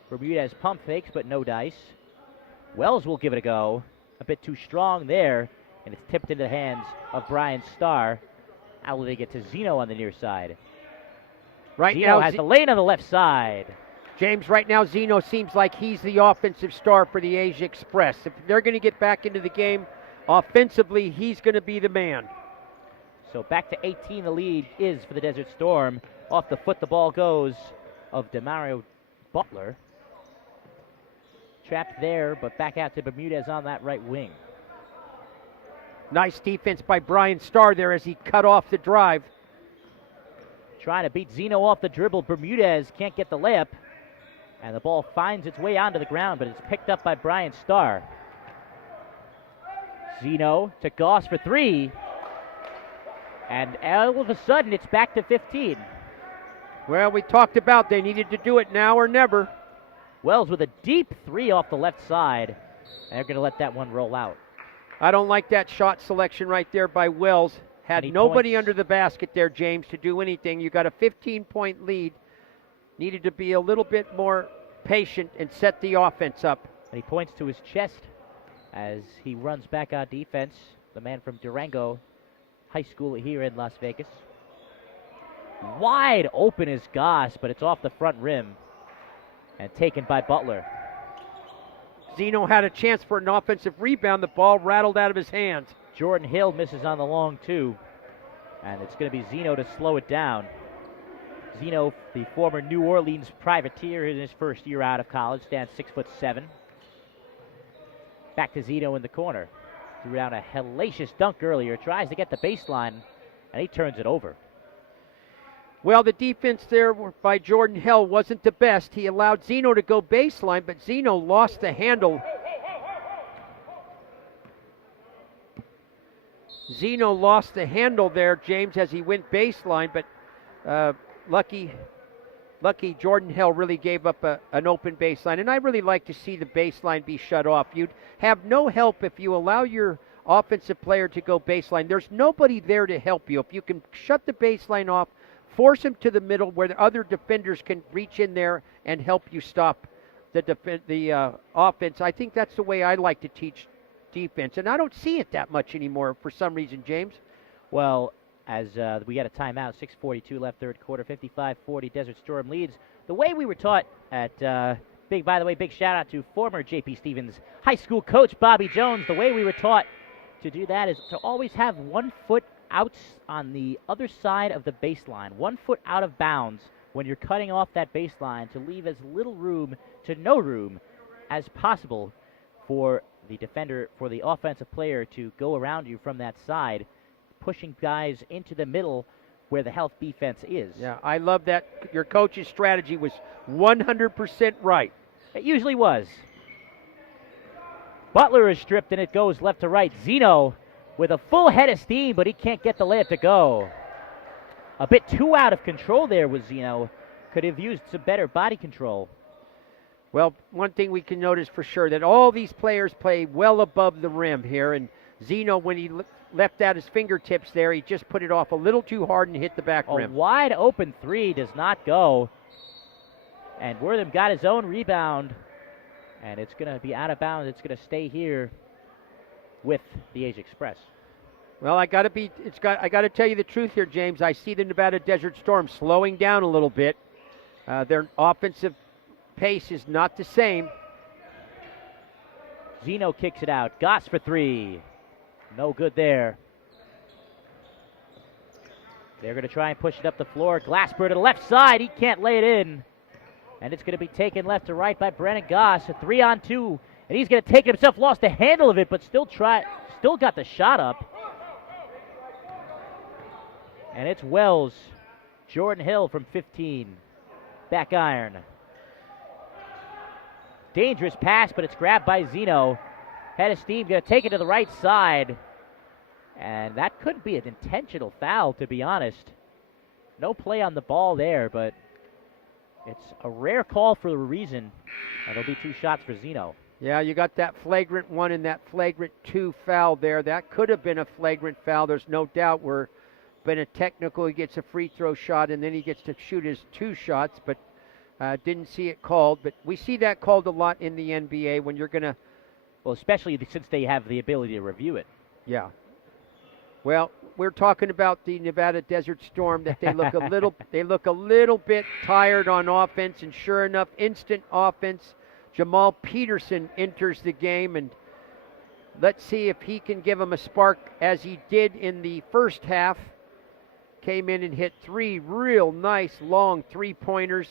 Bermudez pump fakes, but no dice. Wells will give it a go. A bit too strong there, and it's tipped into the hands of Brian Starr. How will they get to Zeno on the near side? Right Zeno now, has the lane on the left side. James, right now Zeno seems like he's the offensive star for the Asia Express. If they're going to get back into the game offensively, he's going to be the man. So back to 18 the lead is for the Desert Storm. Off the foot the ball goes of Demario Butler. Trapped there, but back out to Bermudez on that right wing. Nice defense by Brian Starr there as he cut off the drive. Trying to beat Zeno off the dribble. Bermudez can't get the layup. And the ball finds its way onto the ground, but it's picked up by Brian Starr. Zeno to Goss for three. And all of a sudden, it's back to 15. Well, we talked about they needed to do it now or never. Wells with a deep three off the left side. And they're going to let that one roll out. I don't like that shot selection right there by Wells. Had nobody points under the basket there, James, to do anything. You got a 15-point lead. Needed to be a little bit more patient and set the offense up. And he points to his chest as he runs back on defense. The man from Durango High School here in Las Vegas. Wide open is Goss, but it's off the front rim and taken by Butler. Zeno had a chance for an offensive rebound. The ball rattled out of his hands. Jordan Hill misses on the long two, and it's going to be Zeno to slow it down. Zeno, the former New Orleans Privateer in his first year out of college, stands 6'7". Back to Zeno in the corner. Threw down a hellacious dunk earlier, tries to get the baseline, and he turns it over. Well, the defense there by Jordan Hill wasn't the best. He allowed Zeno to go baseline, but Zeno lost the handle. Zeno lost the handle there, James, as he went baseline, but lucky Jordan Hill really gave up an open baseline. And I really like to see the baseline be shut off. You'd have no help if you allow your offensive player to go baseline. There's nobody there to help you. If you can shut the baseline off, force him to the middle where the other defenders can reach in there and help you stop the offense. I think that's the way I like to teach defense, and I don't see it that much anymore for some reason, James. Well, as we got a timeout, 6:42 left, third quarter, 55-40, Desert Storm leads. The way we were taught at big shout out to former J.P. Stevens high school coach Bobby Jones. The way we were taught to do that is to always have 1 foot out on the other side of the baseline, 1 foot out of bounds when you're cutting off that baseline, to leave as little room to no room as possible for the defender, for the offensive player to go around you from that side. pushing guys into the middle where the Health defense is. Yeah, I love that. Your coach's strategy was 100% right. It usually was. Butler is stripped, and it goes left to right. Zeno with a full head of steam, but he can't get the layup to go. A bit too out of control there with Zeno. Could have used some better body control. Well, one thing we can notice for sure that all these players play well above the rim here, and Zeno, when he left out his fingertips there, he just put it off a little too hard and hit the back rim. A wide open three does not go. And Wortham got his own rebound, and it's going to be out of bounds. It's going to stay here with the Asia Express. Well, I got to tell you the truth here, James. I see the Nevada Desert Storm slowing down a little bit. Their offensive pace is not the same. Zeno kicks it out. Goss for three. No good there. They're going to try and push it up the floor. Glasper to the left side. He can't lay it in. And it's going to be taken left to right by Brennan Goss. A 3-on-2. And he's going to take it himself. Lost the handle of it, but still got the shot up. And it's Wells. Jordan Hill from 15. Back iron. Dangerous pass, but it's grabbed by Zeno. Head of steam, going to take it to the right side. And that could be an intentional foul, to be honest. No play on the ball there, but it's a rare call for a reason. And it'll be 2 shots for Zeno. Yeah, you got that flagrant 1 and that flagrant 2 foul there. That could have been a flagrant foul. There's no doubt where been a technical. He gets a free throw shot, and then he gets to shoot his 2 shots, but didn't see it called. But we see that called a lot in the NBA when you're going to... Well, especially since they have the ability to review it. Yeah. Well, we're talking about the Nevada Desert Storm, that they look a little bit tired on offense, and sure enough, instant offense. Jamal Peterson enters the game, and let's see if he can give them a spark as he did in the first half. Came in and hit 3 real nice long 3-pointers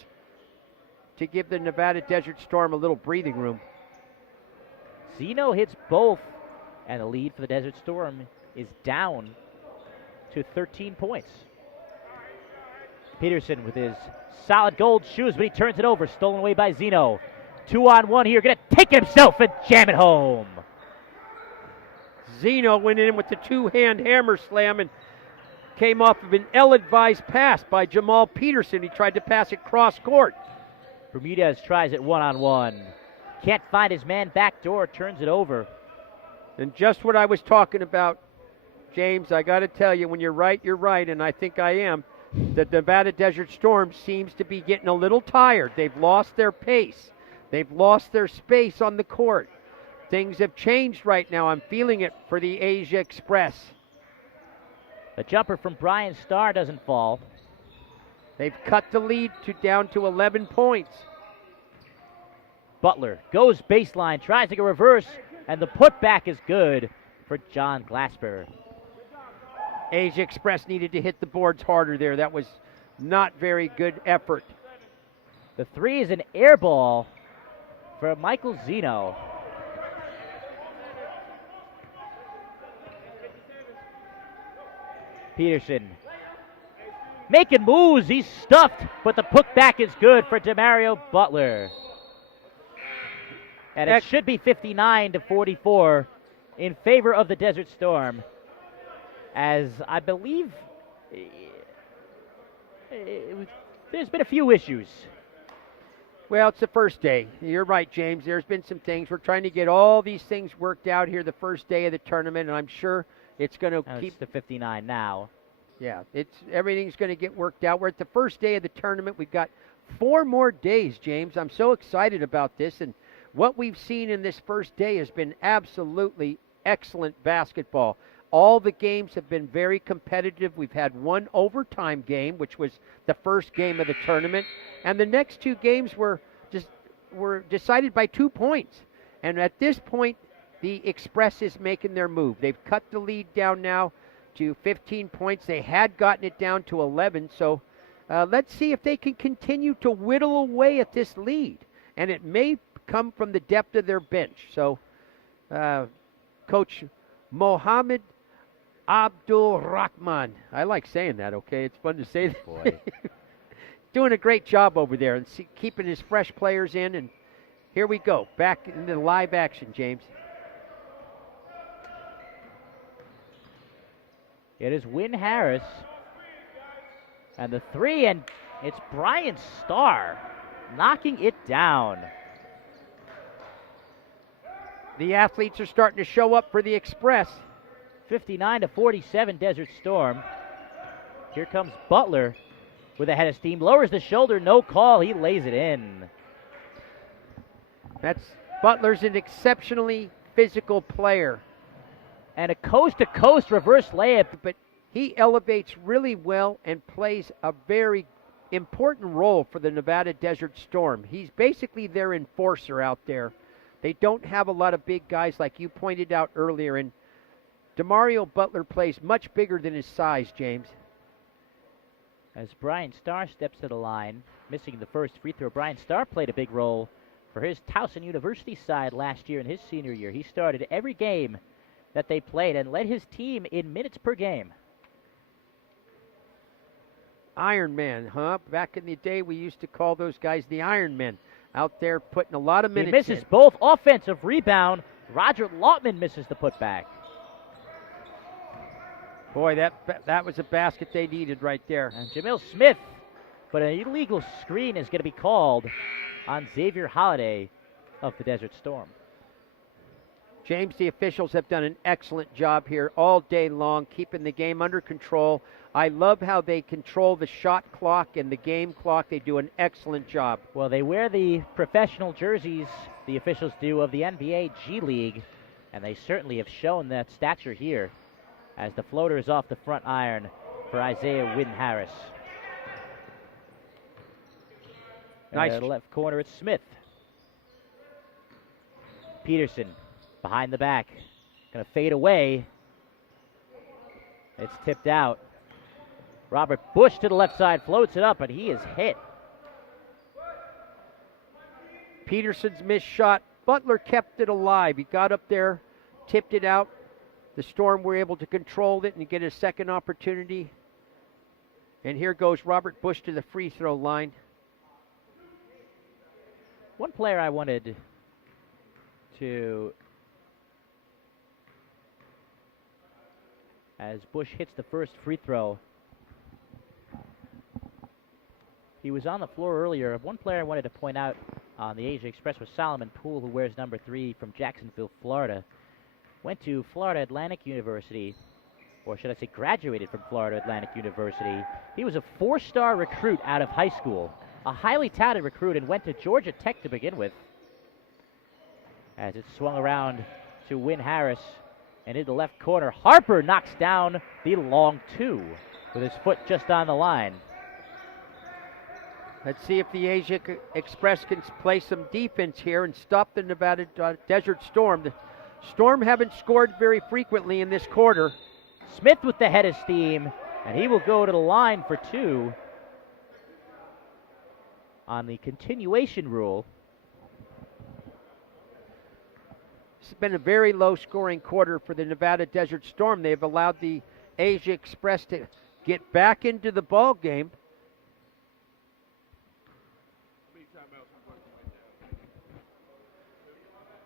to give the Nevada Desert Storm a little breathing room. Zeno hits both, and the lead for the Desert Storm is down to 13 points. Peterson with his solid gold shoes, but he turns it over. Stolen away by Zeno. 2-on-1 here. Going to take it himself and jam it home. Zeno went in with the 2-hand hammer slam and came off of an ill-advised pass by Jamal Peterson. He tried to pass it cross court. Bermudez tries it 1-on-1. Can't find his man back door, turns it over. And just what I was talking about, James, I got to tell you, when you're right, and I think I am. The Nevada Desert Storm seems to be getting a little tired. They've lost their pace. They've lost their space on the court. Things have changed right now. I'm feeling it for the Asia Express. The jumper from Brian Starr doesn't fall. They've cut the lead down to 11 points. Butler goes baseline, tries to go reverse, and the putback is good for John Glasper. Asia Express needed to hit the boards harder there. That was not very good effort. The 3 is an air ball for Michael Zeno. Peterson making moves. He's stuffed, but the putback is good for Demario Butler. And it should be 59-44 in favor of the Desert Storm, as I believe there's been a few issues. Well, it's the first day. You're right, James. There's been some things. We're trying to get all these things worked out here the first day of the tournament, and I'm sure it's going to keep... It's the 59 now. Yeah, everything's going to get worked out. We're at the first day of the tournament. We've got 4 more days, James. I'm so excited about this, and what we've seen in this first day has been absolutely excellent basketball. All the games have been very competitive. We've had 1 overtime game, which was the first game of the tournament, and the next 2 games were decided by 2 points. And at this point, the Express is making their move. They've cut the lead down now to 15 points. They had gotten it down to 11, so let's see if they can continue to whittle away at this lead. And it may come from the depth of their bench. So Coach Mohamed Abdul Rahman. I like saying that, okay? It's fun to say that. Boy. Doing a great job over there and keeping his fresh players in. And here we go. Back into live action, James. It is Wynn Harris. And the three, and it's Brian Starr knocking it down. The athletes are starting to show up for the Express. 59-47 Desert Storm. Here comes Butler with a head of steam. Lowers the shoulder, no call. He lays it in. Butler's an exceptionally physical player. And a coast-to-coast reverse layup. But he elevates really well and plays a very important role for the Nevada Desert Storm. He's basically their enforcer out there. They don't have a lot of big guys like you pointed out earlier, and DeMario Butler plays much bigger than his size, James. As Brian Starr steps to the line, missing the first free throw. Brian Starr played a big role for his Towson University side last year in his senior year. He started every game that they played and led his team in minutes per game. Iron Man, huh? Back in the day, we used to call those guys the Iron Men. Out there putting a lot of minutes He misses in. both. Offensive rebound. Roger Lautman misses the putback. Boy, that was a basket they needed right there. And Jamil Smith, but an illegal screen is going to be called on Xavier Holiday of the Desert Storm. James, the officials have done an excellent job here all day long, keeping the game under control. I love how they control the shot clock and the game clock. They do an excellent job. Well, they wear the professional jerseys, the officials do, of the NBA G League, and they certainly have shown that stature here as the floater is off the front iron for Isaiah Wynn Harris. Nice. In the left corner, it's Smith. Peterson behind the back. Going to fade away. It's tipped out. Robert Bush to the left side, floats it up, and he is hit. Peterson's missed shot. Butler kept it alive. He got up there, tipped it out. The Storm were able to control it and get a second opportunity. And here goes Robert Bush to the free throw line. One player I wanted to, as Bush hits the first free throw, he was on the floor earlier. One player I wanted to point out on the Asia Express was Solomon Poole, who wears number 3 from Jacksonville, Florida. Went to Florida Atlantic University, or should I say graduated from Florida Atlantic University. He was a 4-star recruit out of high school, a highly touted recruit, and went to Georgia Tech to begin with. As it swung around to Wynn Harris, and in the left corner, Harper knocks down the long 2 with his foot just on the line. Let's see if the Asia Express can play some defense here and stop the Nevada Desert Storm. The Storm haven't scored very frequently in this quarter. Smith with the head of steam, and he will go to the line for 2 on the continuation rule. It's been a very low-scoring quarter for the Nevada Desert Storm. They've allowed the Asia Express to get back into the ball game.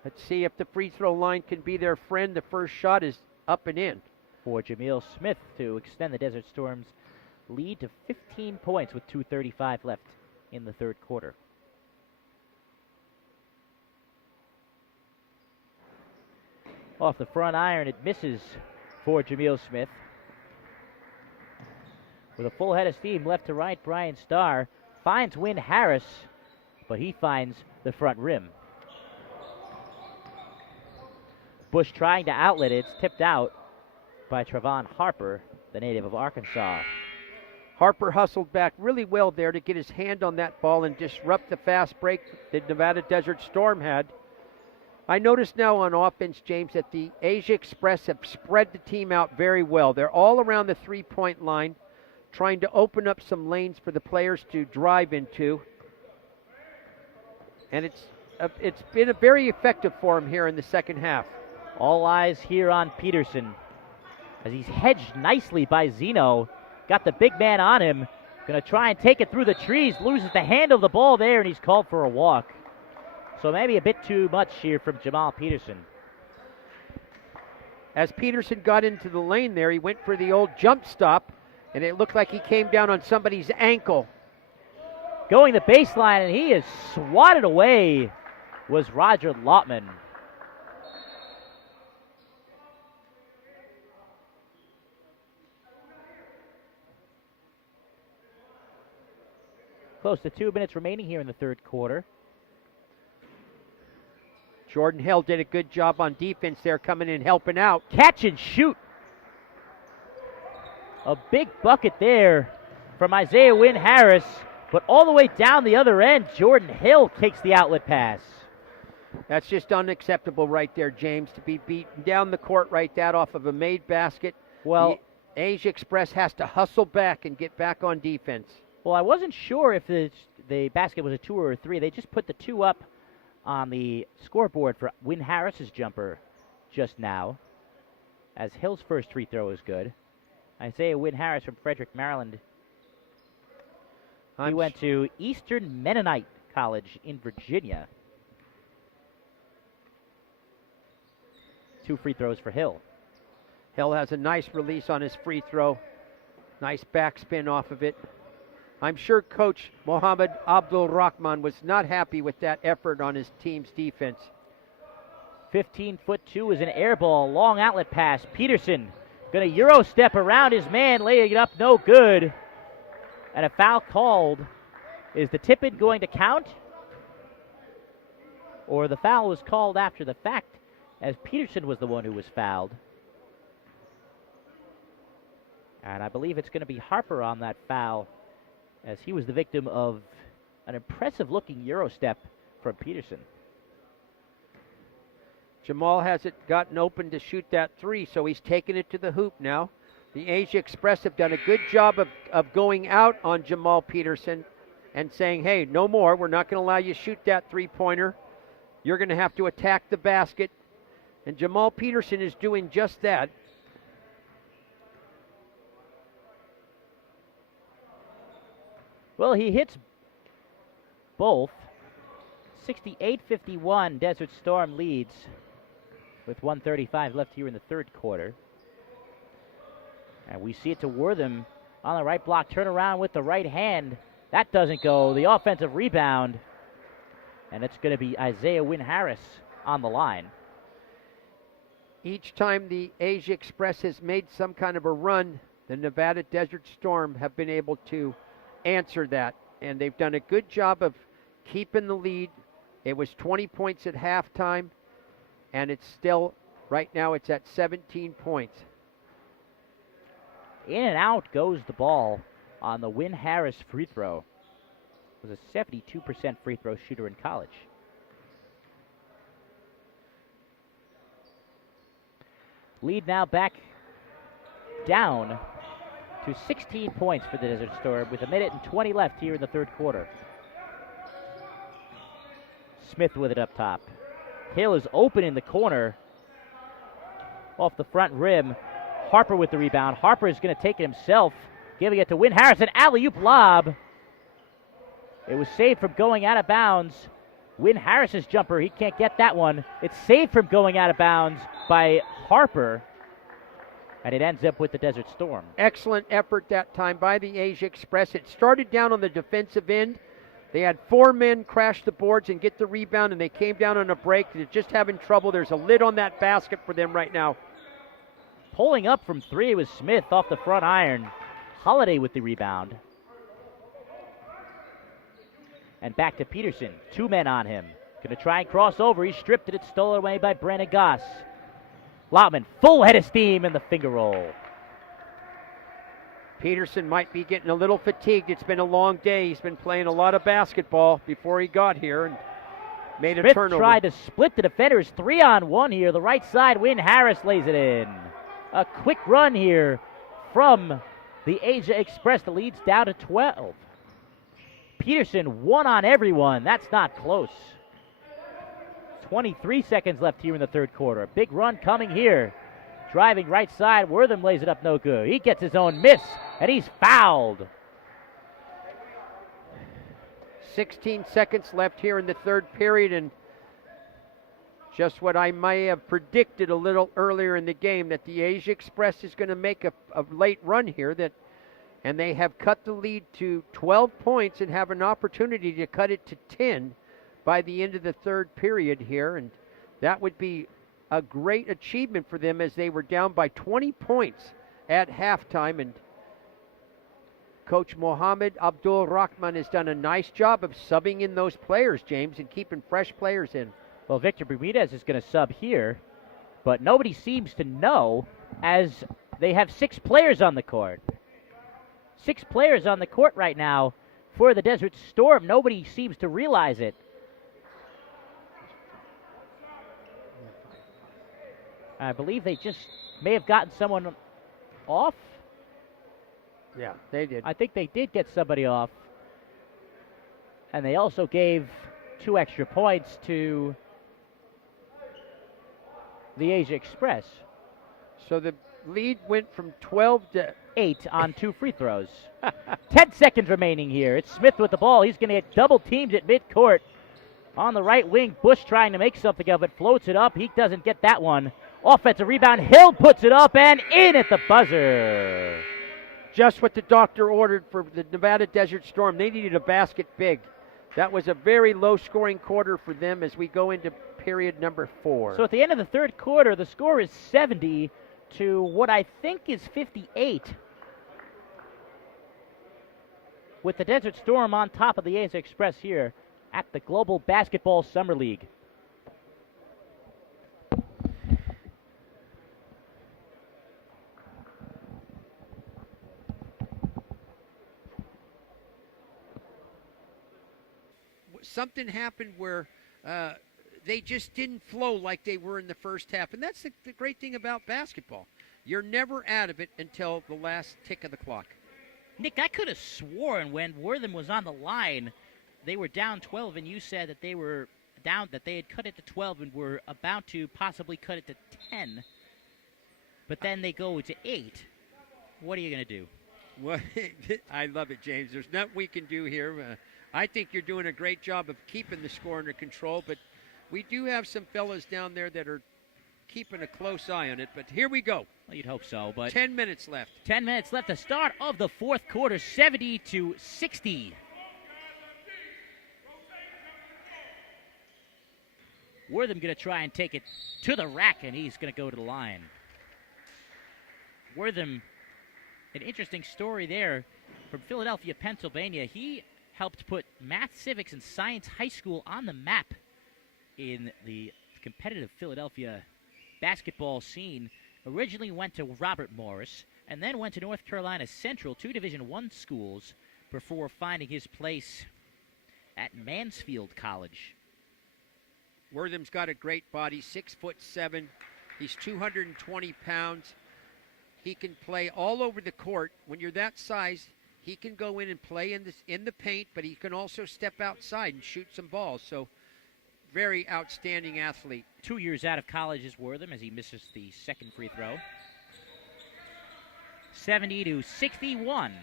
Let's see if the free throw line can be their friend. The first shot is up and in. For Jamil Smith to extend the Desert Storm's lead to 15 points with 2:35 left in the third quarter. Off the front iron, it misses for Jamil Smith. With a full head of steam left to right, Brian Starr finds Wynn Harris, but he finds the front rim. Bush trying to outlet it. It's tipped out by Trevon Harper, the native of Arkansas. Harper hustled back really well there to get his hand on that ball and disrupt the fast break that Nevada Desert Storm had. I notice now on offense, James, that the Asia Express have spread the team out very well. They're all around the three-point line, trying to open up some lanes for the players to drive into. And it's been a very effective for them here in the second half. All eyes here on Peterson. as he's hedged nicely by Zeno. Got the big man on him. Going to try and take it through the trees. Loses the handle of the ball there, and he's called for a walk. So maybe a bit too much here from Jamal Peterson. As Peterson got into the lane there, he went for the old jump stop, and it looked like he came down on somebody's ankle. Going the baseline, and he is swatted away, was Roger Lautman. Close to 2 minutes remaining here in the third quarter. Jordan Hill did a good job on defense there, coming in helping out. Catch and shoot. A big bucket there from Isaiah Wynn Harris, but all the way down the other end, Jordan Hill takes the outlet pass. That's just unacceptable right there, James, to be beaten down the court right that off of a made basket. Well, the Asia Express has to hustle back and get back on defense. Well, I wasn't sure if the basket was a 2 or a 3. They just put the 2 up on the scoreboard for Wynn Harris's jumper just now, as Hill's first free throw is good. Isaiah Wynn Harris from Frederick, Maryland. He went to Eastern Mennonite College in Virginia. 2 free throws for Hill. Hill has a nice release on his free throw. Nice backspin off of it. I'm sure Coach Mohammed Abdul Rahman was not happy with that effort on his team's defense. 15'2" is an air ball, long outlet pass. Peterson going to Euro step around his man, laying it up, no good. And a foul called. Is the tip-in going to count? Or the foul was called after the fact, as Peterson was the one who was fouled. And I believe it's going to be Harper on that foul, as he was the victim of an impressive-looking Euro step from Peterson. Jamal hasn't gotten open to shoot that 3, so he's taking it to the hoop now. The Asia Express have done a good job of going out on Jamal Peterson and saying, hey, no more. We're not going to allow you to shoot that 3-pointer. You're going to have to attack the basket. And Jamal Peterson is doing just that. Well, he hits both. 68-51, Desert Storm leads with 1:35 left here in the third quarter. And we see it to Wortham on the right block. Turn around with the right hand. That doesn't go. The offensive rebound. And it's going to be Isaiah Wynn Harris on the line. Each time the Asia Express has made some kind of a run, the Nevada Desert Storm have been able to answer that. And they've done a good job of keeping the lead. It was 20 points at halftime, and it's still, right now, it's at 17 points. In and out goes the ball on the Wynn Harris free throw. Was a 72% free throw shooter in college. Lead now back down to 16 points for the Desert Storm with 1:20 left here in the third quarter. Smith with it up top. Hill is open in the corner off the front rim. Harper with the rebound. Harper is going to take it himself, giving it to Wynn Harris. An alley-oop lob. It was saved from going out of bounds. Wynn Harris's jumper, he can't get that one. It's saved from going out of bounds by Harper, and it ends up with the Desert Storm. Excellent effort that time by the Asia Express. It started down on the defensive end. They had 4 men crash the boards and get the rebound, and they came down on a break. They're just having trouble. There's a lid on that basket for them right now. Pulling up from 3 was Smith off the front iron. Holiday with the rebound. And back to Peterson. 2 men on him. Going to try and cross over. He stripped it. It's stolen away by Brandon Goss. Lautman, full head of steam in the finger roll. Peterson might be getting a little fatigued. It's been a long day. He's been playing a lot of basketball before he got here and made a turnover. Smith tried to split the defenders. 3-on-1 here. The right side, Wynn Harris lays it in. A quick run here from the Asia Express. The lead's down to 12. Peterson, 1 on everyone. That's not close. 23 seconds left here in the third quarter. Big run coming here. Driving right side, Wortham lays it up no good. He gets his own miss, and he's fouled. 16 seconds left here in the third period, and just what I may have predicted a little earlier in the game, that the Asia Express is going to make a late run here, and they have cut the lead to 12 points and have an opportunity to cut it to 10 by the end of the third period here, and that would be a great achievement for them, as they were down by 20 points at halftime. And Coach Mohammed Abdul Rahman has done a nice job of subbing in those players, James, and keeping fresh players in. Well, Victor Bermudez is going to sub here, but nobody seems to know, as they have 6 players on the court. 6 players on the court right now for the Desert Storm. Nobody seems to realize it. I believe they just may have gotten someone off. Yeah, they did. I think they did get somebody off. And they also gave 2 extra points to the Asia Express. So the lead went from 12 to 8 on 2 free throws. 10 seconds remaining here. It's Smith with the ball. He's going to get double teamed at midcourt. On the right wing, Bush trying to make something of it. Floats it up. He doesn't get that one. Offensive rebound. Hill puts it up and in at the buzzer. Just what the doctor ordered for the Nevada Desert Storm. They needed a basket big. That was a very low-scoring quarter for them as we go into period number 4. So at the end of the third quarter, the score is 70 to what I think is 58. With the Desert Storm on top of the Asia Express here at the Global Basketball Summer League. Something happened where they just didn't flow like they were in the first half. And that's the great thing about basketball. You're never out of it until the last tick of the clock. Nick, I could have sworn when Wortham was on the line, they were down 12, and you said that they were down, that they had cut it to 12 and were about to possibly cut it to 10. But then they go to 8. What are you going to do? Well, I love it, James. There's nothing we can do here. I think you're doing a great job of keeping the score under control, but we do have some fellas down there that are keeping a close eye on it. But here we go. Well, you'd hope so, but 10 minutes left. 10 minutes left. The start of the fourth quarter, 70 to 60. Wortham going to try and take it to the rack, and he's going to go to the line. Wortham, an interesting story there from Philadelphia, Pennsylvania. He helped put Math, Civics, and Science High School on the map in the competitive Philadelphia basketball scene. Originally went to Robert Morris and then went to North Carolina Central, 2 Division I schools, before finding his place at Mansfield College. Wortham's got a great body, 6'7". He's 220 pounds. He can play all over the court. When you're that size, he can go in and play in the paint, but he can also step outside and shoot some balls. So, very outstanding athlete. 2 years out of college is Wortham as he misses the second free throw. 70 to 61.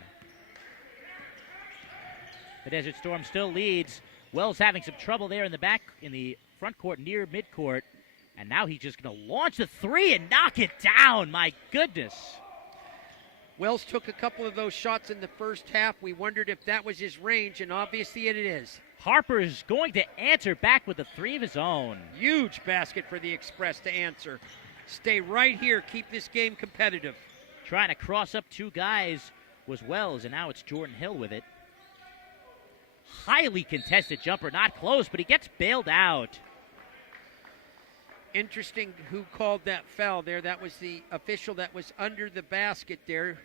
The Desert Storm still leads. Wells having some trouble there in the front court near midcourt. And now he's just going to launch the 3 and knock it down. My goodness. Wells took a couple of those shots in the first half. We wondered if that was his range, and obviously it is. Harper's going to answer back with a 3 of his own. Huge basket for the Express to answer. Stay right here. Keep this game competitive. Trying to cross up 2 guys was Wells, and now it's Jordan Hill with it. Highly contested jumper, not close, but he gets bailed out. Interesting who called that foul there. That was the official that was under the basket there.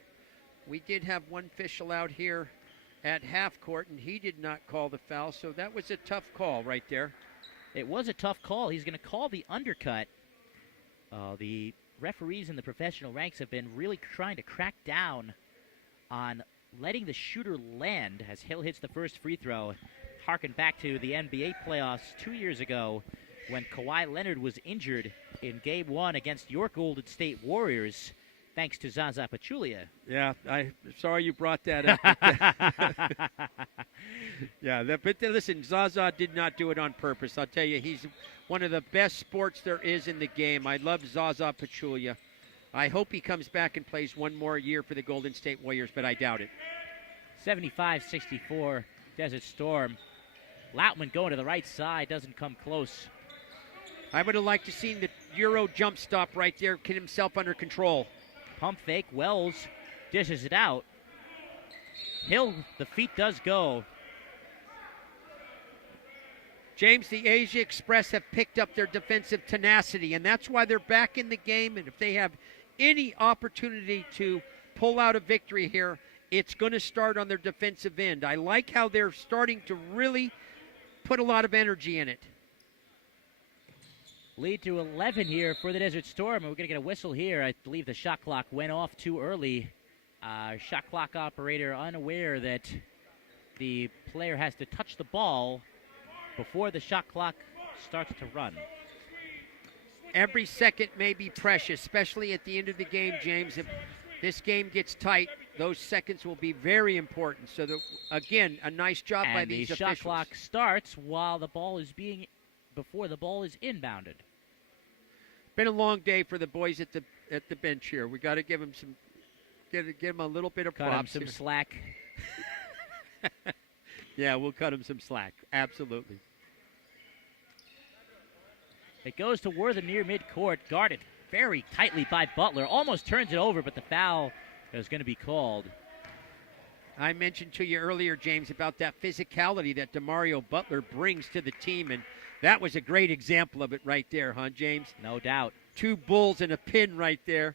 We did have one official out here at half court, and he did not call the foul, so that was a tough call right there. It was a tough call. He's going to call the undercut. The referees in the professional ranks have been really trying to crack down on letting the shooter land as Hill hits the first free throw. Harken back to the NBA playoffs 2 years ago when Kawhi Leonard was injured in Game 1 against your Golden State Warriors, thanks to Zaza Pachulia. Yeah, I'm sorry you brought that up. Yeah, but listen, Zaza did not do it on purpose. I'll tell you, he's one of the best sports there is in the game. I love Zaza Pachulia. I hope he comes back and plays one more year for the Golden State Warriors, but I doubt it. 75-64, Desert Storm. Lautman going to the right side, doesn't come close. I would have liked to seen the Euro jump stop right there, get himself under control. Pump fake, Wells dishes it out. Hill, the feet does go. James, the Asia Express have picked up their defensive tenacity, and that's why they're back in the game. And if they have any opportunity to pull out a victory here, it's going to start on their defensive end. I like how they're starting to really put a lot of energy in it. Lead to 11 here for the Desert Storm, and we're going to get a whistle here. I believe the shot clock went off too early. Shot clock operator unaware that the player has to touch the ball before the shot clock starts to run. Every second may be precious, especially at the end of the game, James. If this game gets tight, those seconds will be very important. So, again, a nice job by these officials. And the shot clock starts while the ball is before the ball is inbounded. Been a long day for the boys at the bench here. We got to give them give them a little bit of props. Cut them some slack. Yeah, we'll cut them some slack. Absolutely. It goes to Wortham near midcourt, guarded very tightly by Butler. Almost turns it over, but the foul is going to be called. I mentioned to you earlier, James, about that physicality that DeMario Butler brings to the team, and that was a great example of it right there, huh, James? No doubt. 2 bulls and a pin right there.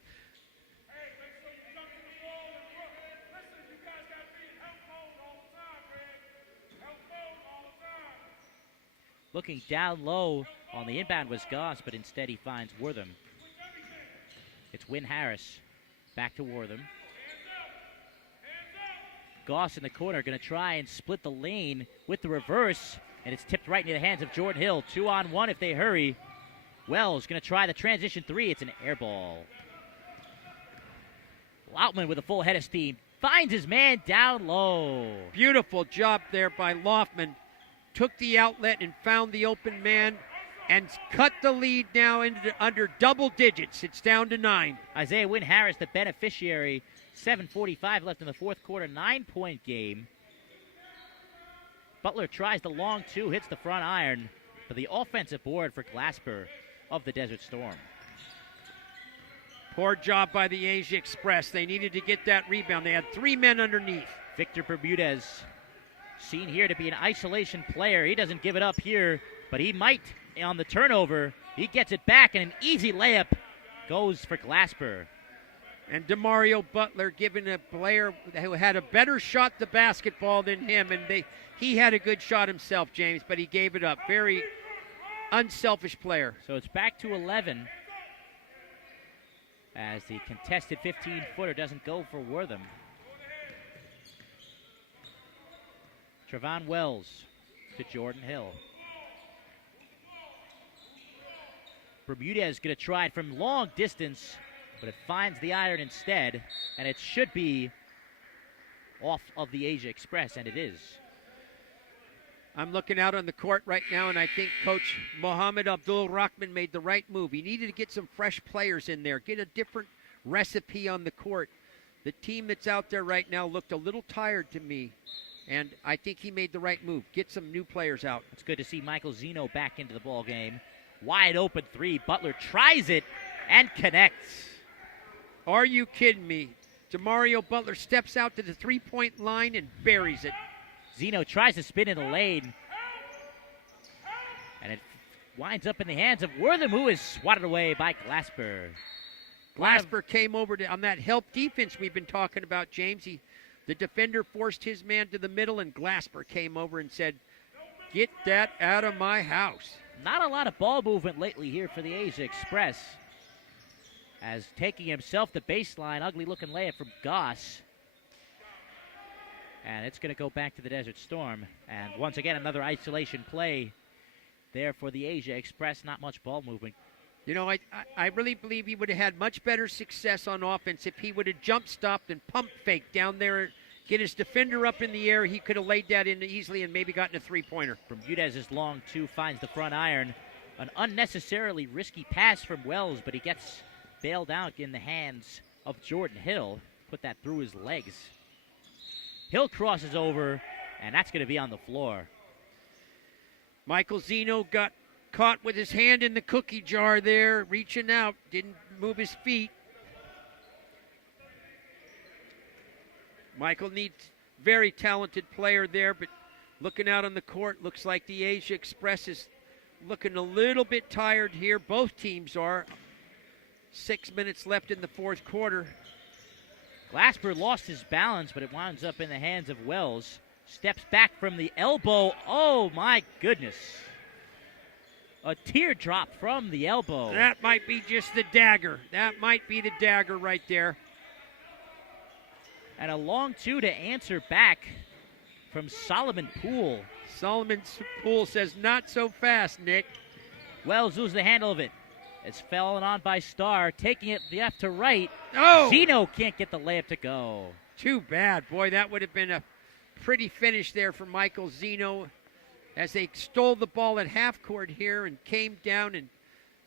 Looking down low on the inbound was Goss, but instead he finds Wortham. It's Wynn Harris. Back to Wortham. Goss in the corner, going to try and split the lane with the reverse, and it's tipped right into the hands of Jordan Hill. 2-on-1 if they hurry. Wells going to try the transition 3. It's an air ball. Lautman with a full head of steam. Finds his man down low. Beautiful job there by Loftman. Took the outlet and found the open man and cut the lead now under double digits. It's down to 9. Isaiah Wynn Harris, the beneficiary. 7:45 left in the fourth quarter. 9-point game. Butler tries the long 2, hits the front iron. But the offensive board for Glasper of the Desert Storm. Poor job by the Asia Express. They needed to get that rebound. They had 3 men underneath. Victor Bermudez, seen here to be an isolation player. He doesn't give it up here, but he might on the turnover. He gets it back, and an easy layup goes for Glasper. And DeMario Butler giving a player who had a better shot the basketball than him, and he had a good shot himself, James, but he gave it up. Very unselfish player. So it's back to 11 as the contested 15-footer doesn't go for Wortham. Trevon Wells to Jordan Hill. Bermudez going to try it from long distance, but it finds the iron instead, and it should be off of the Asia Express, and it is. I'm looking out on the court right now, and I think Coach Mohammed Abdul Rahman made the right move. He needed to get some fresh players in there, get a different recipe on the court. The team that's out there right now looked a little tired to me, and I think he made the right move. Get some new players out. It's good to see Michael Zeno back into the ball game. Wide open 3. Butler tries it and connects. Are you kidding me? DeMario Butler steps out to the three-point line and buries it. Zeno tries to spin in the lane, and it winds up in the hands of Wortham, who is swatted away by Glasper. Glasper came over on that help defense we've been talking about, James. The defender forced his man to the middle, and Glasper came over and said, "Get that out of my house." Not a lot of ball movement lately here for the Asia Express, as taking himself the baseline, ugly-looking layup from Goss. And it's going to go back to the Desert Storm. And once again, another isolation play there for the Asia Express. Not much ball movement. You know, I really believe he would have had much better success on offense if he would have jump stopped and pump faked down there, get his defender up in the air. He could have laid that in easily and maybe gotten a three-pointer. Bermudez is long two, finds the front iron. An unnecessarily risky pass from Wells, but he gets bailed out in the hands of Jordan Hill. Put that through his legs. Hill crosses over, and that's going to be on the floor. Michael Zeno got caught with his hand in the cookie jar there, reaching out, didn't move his feet. Michael needs very talented player there, but looking out on the court, looks like the Asia Express is looking a little bit tired here. Both teams are. 6 minutes left in the fourth quarter. Glasper lost his balance, but it winds up in the hands of Wells. Steps back from the elbow. Oh, my goodness. A teardrop from the elbow. That might be just the dagger. That might be the dagger right there. And a long two to answer back from Solomon Poole. Solomon Poole says, not so fast, Nick. Wells loses the handle of it. It's fallen on by Starr, taking it left to right. Oh! Zeno can't get the layup to go. Too bad. Boy, that would have been a pretty finish there for Michael Zeno as they stole the ball at half court here and came down, and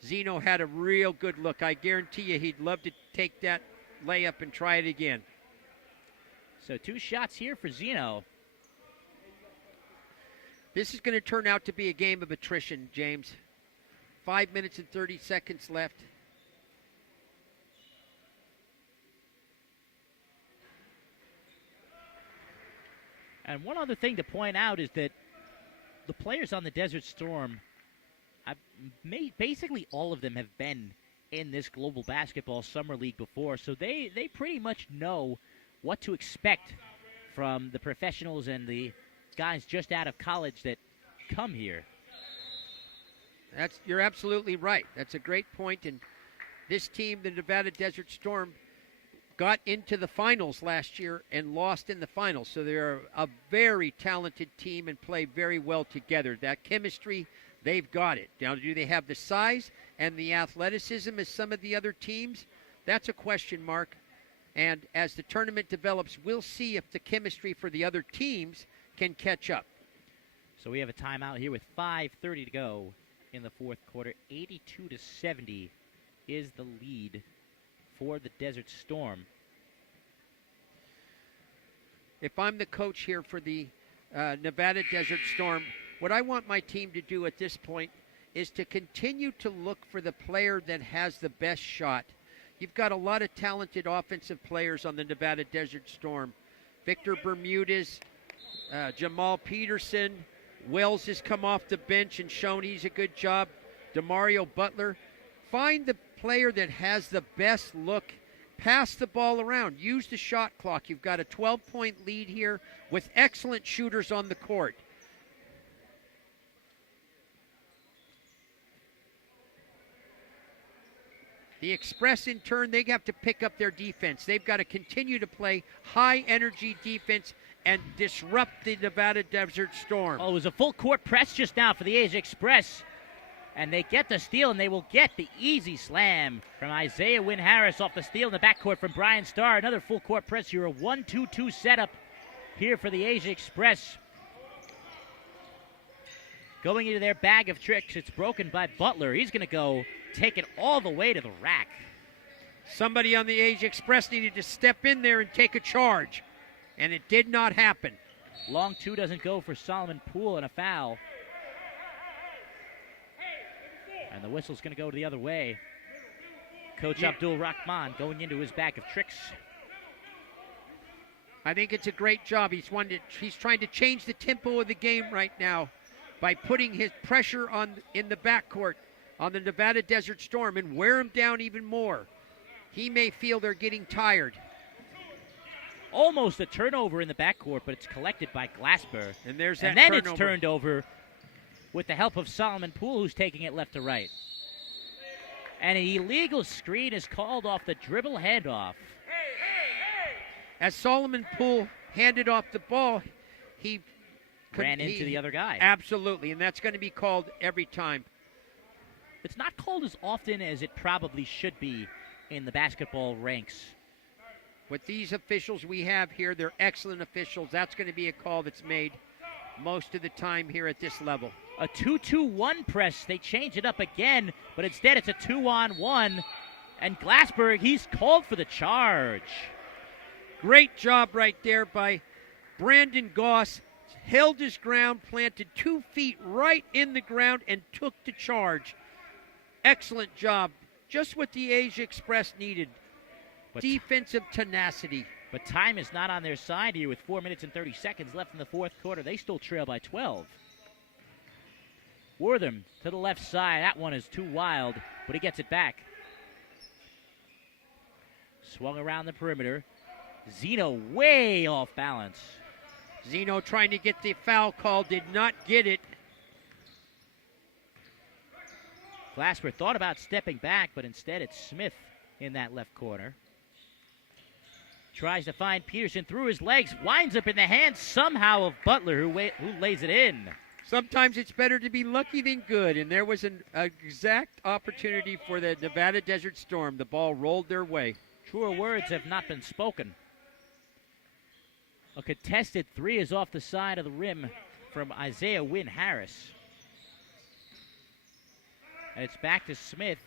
Zeno had a real good look. I guarantee you he'd love to take that layup and try it again. So 2 shots here for Zeno. This is going to turn out to be a game of attrition, James. 5 minutes and 30 seconds left. And one other thing to point out is that the players on the Desert Storm, basically all of them have been in this Global Basketball Summer League before, so they pretty much know what to expect from the professionals and the guys just out of college that come here. You're absolutely right. That's a great point. And this team, the Nevada Desert Storm, got into the finals last year and lost in the finals. So they're a very talented team and play very well together. That chemistry, they've got it. Now, do they have the size and the athleticism as some of the other teams? That's a question mark. And as the tournament develops, we'll see if the chemistry for the other teams can catch up. So we have a timeout here with 5:30 to go in the fourth quarter. 82-70 is the lead for the Desert Storm. If I'm the coach here for the Nevada Desert Storm, what I want my team to do at this point is to continue to look for the player that has the best shot. You've got a lot of talented offensive players on the Nevada Desert Storm. Victor Bermudez, Jamal Peterson, Wells has come off the bench and shown he's a good job. DeMario Butler. Find the player that has the best look. Pass the ball around. Use the shot clock. You've got a 12-point lead here with excellent shooters on the court. The Express, in turn, they have to pick up their defense. They've got to continue to play high-energy defense and disrupt the Nevada Desert Storm. Oh, it was a full-court press just now for the Asia Express. And they get the steal, and they will get the easy slam from Isaiah Wynn Harris off the steal in the backcourt from Brian Starr. Another full-court press here, a 1-2-2 setup here for the Asia Express. Going into their bag of tricks, it's broken by Butler. He's going to go take it all the way to the rack. Somebody on the Asia Express needed to step in there and take a charge, and it did not happen. Long two doesn't go for Solomon Poole, and a foul. And the whistle's going to go the other way. Coach Abdul Rahman going into his bag of tricks. I think it's a great job. He's trying to change the tempo of the game right now by putting his pressure in the backcourt on the Nevada Desert Storm and wear him down even more. He may feel they're getting tired. Almost a turnover in the backcourt, but it's collected by Glasper. And there's that then turnover. It's turned over with the help of Solomon Poole, who's taking it left to right. And an illegal screen is called off the dribble handoff. As Solomon Poole handed off the ball, he ran into the other guy. Absolutely, and that's going to be called every time. it's not called as often as it probably should be in the basketball ranks. With these officials we have here, they're excellent officials. That's going to be a call that's made most of the time here at this level. A 2-2-1 press. They change it up again, but instead it's a 2-on-1. And Glassberg, he's called for the charge. Great job right there by Brandon Goss. Held his ground, planted 2 feet right in the ground, and took the charge. Excellent job. Just what the Asia Express needed. Defensive tenacity. But time is not on their side here with 4 minutes and 30 seconds left in the fourth quarter. They still trail by 12. Wortham to the left side. That one is too wild, but he gets it back. Swung around the perimeter. Zeno way off balance. Zeno trying to get the foul call, did not get it. Glasper thought about stepping back, but instead it's Smith in that left corner. Tries to find Peterson through his legs, winds up in the hands somehow of Butler, who lays it in. Sometimes it's better to be lucky than good, and there was an exact opportunity for the Nevada Desert Storm. The ball rolled their way. Truer words have not been spoken. A contested three is off the side of the rim from Isaiah Wynn Harris. And it's back to Smith.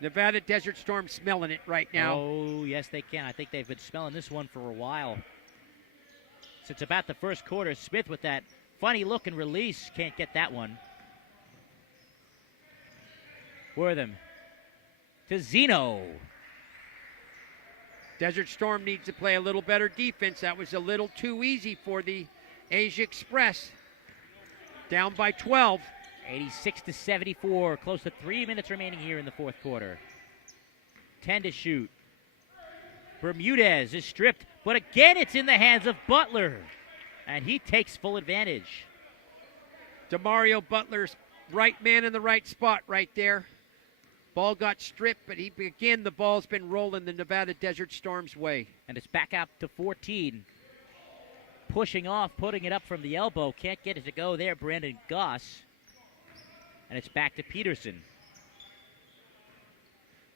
Nevada Desert Storm smelling it right now. Oh, yes, they can. I think they've been smelling this one for a while. Since about the first quarter, Smith with that funny look and release. Can't get that one. Wortham to Zeno. Desert Storm needs to play a little better defense. That was a little too easy for the Asia Express. Down by 12. 86-74. Close to 3 minutes remaining here in the fourth quarter. 10 to shoot. Bermudez is stripped, but again it's in the hands of Butler. And he takes full advantage. DeMario Butler's right man in the right spot right there. Ball got stripped, but again, the ball's been rolling the Nevada Desert Storm's way. And it's back out to 14. Pushing off, putting it up from the elbow. Can't get it to go there, Brandon Goss. And it's back to Peterson.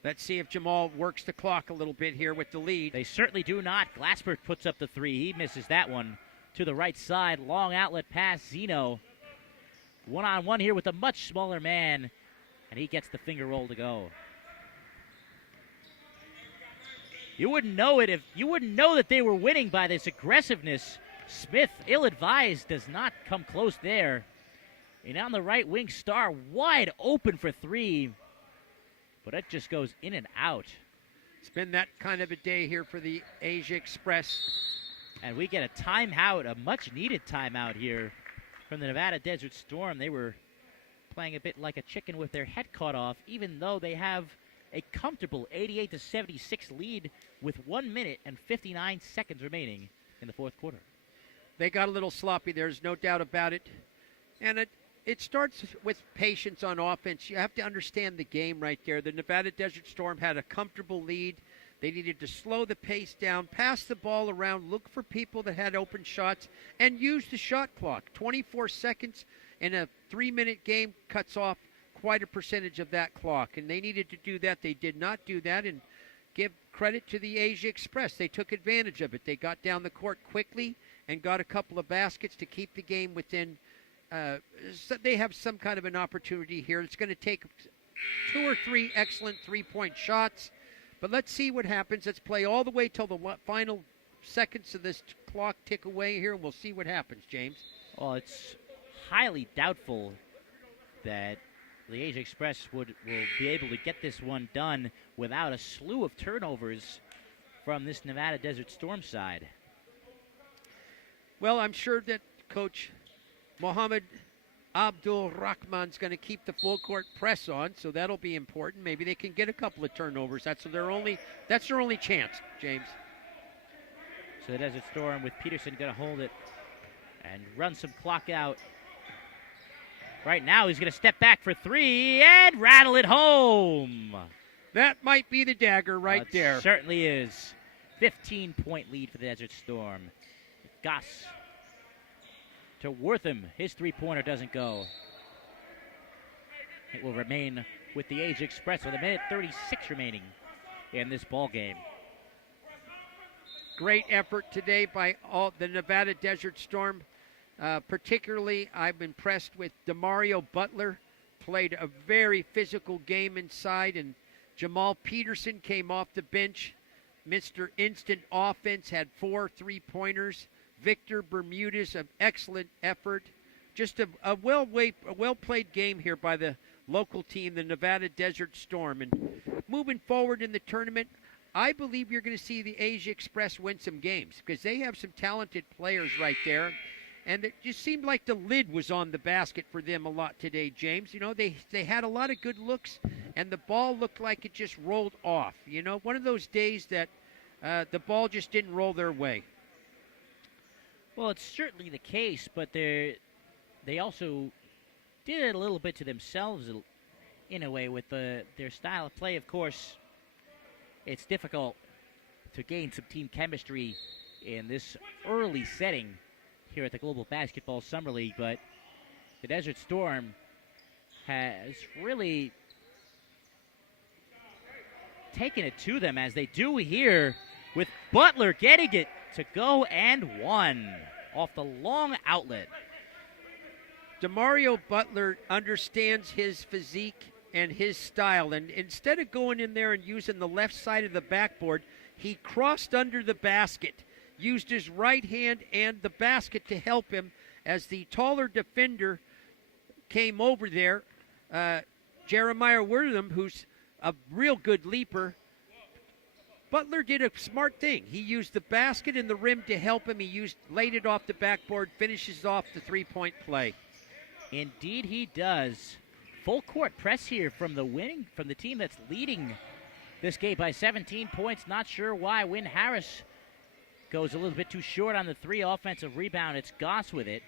Let's see if Jamal works the clock a little bit here with the lead. They certainly do not. Glassberg puts up the three. He misses that one to the right side. Long outlet pass, Zeno. One-on-one here with a much smaller man. And he gets the finger roll to go. You wouldn't know that they were winning by this aggressiveness. Smith, ill-advised, does not come close there. And on the right wing, Starr wide open for three. But it just goes in and out. It's been that kind of a day here for the Asia Express. And we get a timeout, a much-needed timeout here from the Nevada Desert Storm. They were playing a bit like a chicken with their head cut off, even though they have a comfortable 88-76 lead with 1 minute and 59 seconds remaining in the fourth quarter. They got a little sloppy, there's no doubt about it. And it starts with patience on offense. You have to understand the game right there. The Nevada Desert Storm had a comfortable lead. They needed to slow the pace down, pass the ball around, look for people that had open shots, and use the shot clock. 24 seconds in a 3-minute game cuts off quite a percentage of that clock, and they needed to do that. They did not do that, and give credit to the Asia Express. They took advantage of it. They got down the court quickly and got a couple of baskets to keep the game within. So they have some kind of an opportunity here. It's going to take 2 or 3 excellent three-point shots, but let's see what happens. Let's play all the way till the final seconds of this clock tick away here, and we'll see what happens, James. Well, it's highly doubtful that the Asia Express will be able to get this one done without a slew of turnovers from this Nevada Desert Storm side. Well, I'm sure that Coach Mohammed Abdul Rahman's going to keep the full court press on, so that'll be important. Maybe they can get a couple of turnovers. That's their only chance, James. So the Desert Storm with Peterson going to hold it and run some clock out. Right now he's going to step back for three and rattle it home. That might be the dagger right there. Certainly is. 15-point lead for the Desert Storm. Goss to Wortham. His three-pointer doesn't go. It will remain with the Asia Express with a minute 36 remaining in this ball game. Great effort today by all the Nevada Desert Storm. Particularly, I'm impressed with Demario Butler. Played a very physical game inside, and Jamal Peterson came off the bench. Mr. Instant Offense had 4 3-pointers. Victor Bermudez, an excellent effort. Just a well-played game here by the local team, the Nevada Desert Storm. And moving forward in the tournament, I believe you're going to see the Asia Express win some games because they have some talented players right there. And it just seemed like the lid was on the basket for them a lot today, James. You know, they had a lot of good looks, and the ball looked like it just rolled off. You know, one of those days that the ball just didn't roll their way. Well, it's certainly the case, but they also did it a little bit to themselves in a way with their style of play. Of course, it's difficult to gain some team chemistry in this early setting here at the Global Basketball Summer League, but the Desert Storm has really taken it to them, as they do here with Butler getting it to go and one off the long outlet. Demario Butler understands his physique and his style, and instead of going in there and using the left side of the backboard, he crossed under the basket, used his right hand and the basket to help him as the taller defender came over there. Jeremiah Wortham, who's a real good leaper. Butler did a smart thing. He used the basket and the rim to help him. He laid it off the backboard, finishes off the three-point play. Indeed he does. Full court press here from the team that's leading this game by 17 points. Not sure why. Wynn Harris goes a little bit too short on the 3 offensive rebound. It's Goss with it.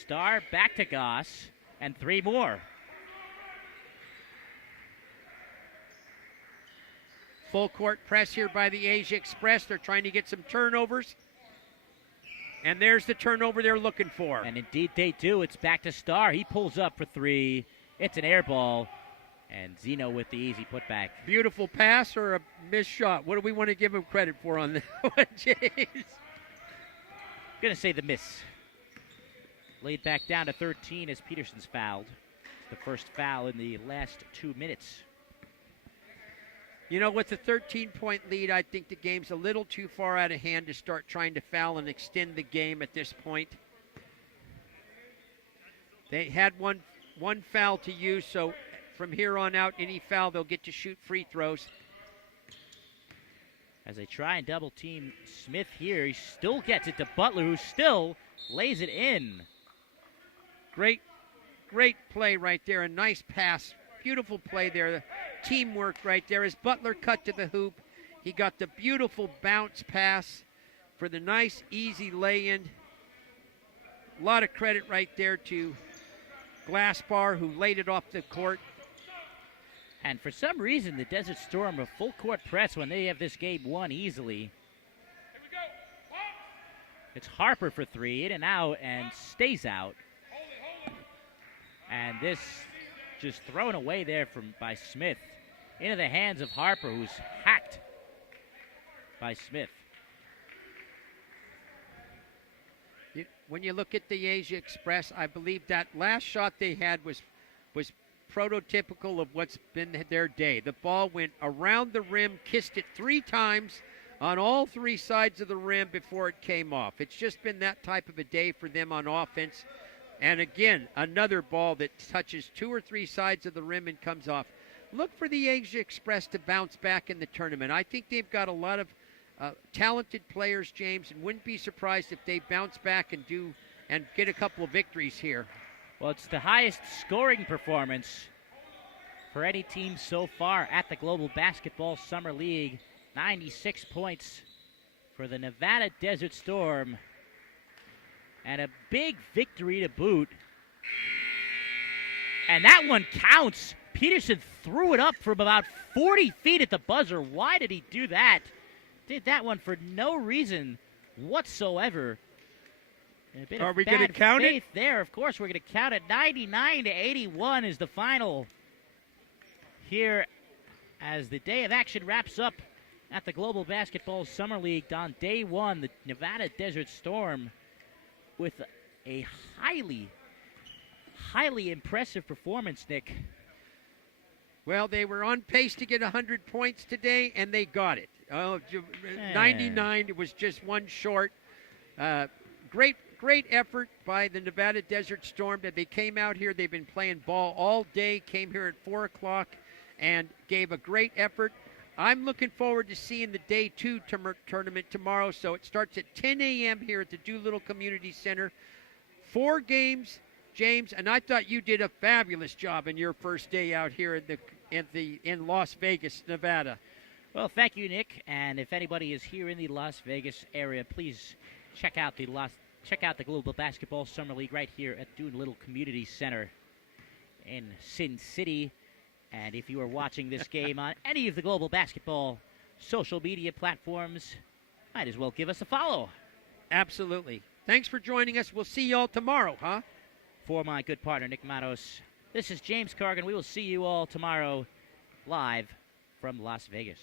Starr back to Goss, and 3 more. Full court press here by the Asia Express. They're trying to get some turnovers. And there's the turnover they're looking for. And indeed they do. It's back to Starr. He pulls up for 3. It's an air ball. And Zeno with the easy putback. Beautiful pass or a missed shot? What do we want to give him credit for on that one, James? Gonna say the miss. Laid back down to 13 as Peterson's fouled. It's the first foul in the last 2 minutes. You know, with the 13-point lead, I think the game's a little too far out of hand to start trying to foul and extend the game at this point. They had one foul to use, so from here on out, any foul, they'll get to shoot free throws. As they try and double team Smith here, he still gets it to Butler, who still lays it in. Great play right there. A nice pass. Beautiful play there. The teamwork right there as Butler cut to the hoop. He got the beautiful bounce pass for the nice, easy lay-in. A lot of credit right there to Glassbar, who laid it off the court. And for some reason, the Desert Storm a full court press when they have this game won easily. It's Harper for 3, in and out, and stays out. And this just thrown away there by Smith into the hands of Harper, who's hacked by Smith. When you look at the Asia Express, I believe that last shot they had was prototypical of what's been their day. The ball went around the rim, kissed it 3 times on all 3 sides of the rim before it came off. It's just been that type of a day for them on offense. And again, another ball that touches 2 or 3 sides of the rim and comes off. Look for the Asia Express to bounce back in the tournament. I think they've got a lot of talented players, James, and wouldn't be surprised if they bounce back and get a couple of victories here. Well, it's the highest scoring performance for any team so far at the Global Basketball Summer League. 96 points for the Nevada Desert Storm. And a big victory to boot. And that one counts. Peterson threw it up from about 40 feet at the buzzer. Why did he do that? Did that one for no reason whatsoever. A bit Are of we going to bad count faith it? there. Of course, we're going to count it. 99-81 is the final here as the day of action wraps up at the Global Basketball Summer League. On day one, the Nevada Desert Storm with a highly impressive performance, Nick. Well, they were on pace to get 100 points today, and they got it. 99, it was just one short. Great effort by the Nevada Desert Storm. That they came out here. They've been playing ball all day, came here at 4 o'clock, and gave a great effort. I'm looking forward to seeing the Day 2 tournament tomorrow. So it starts at 10 a.m. here at the Doolittle Community Center. 4 games, James, and I thought you did a fabulous job in your first day out here in Las Vegas, Nevada. Well, thank you, Nick. And if anybody is here in the Las Vegas area, please check out the Global Basketball Summer League right here at Doolittle Community Center in Sin City. And if you are watching this game on any of the Global Basketball social media platforms, might as well give us a follow. Absolutely. Thanks for joining us. We'll see you all tomorrow, huh? For my good partner, Nick Matos, this is James Cargan. We will see you all tomorrow live from Las Vegas.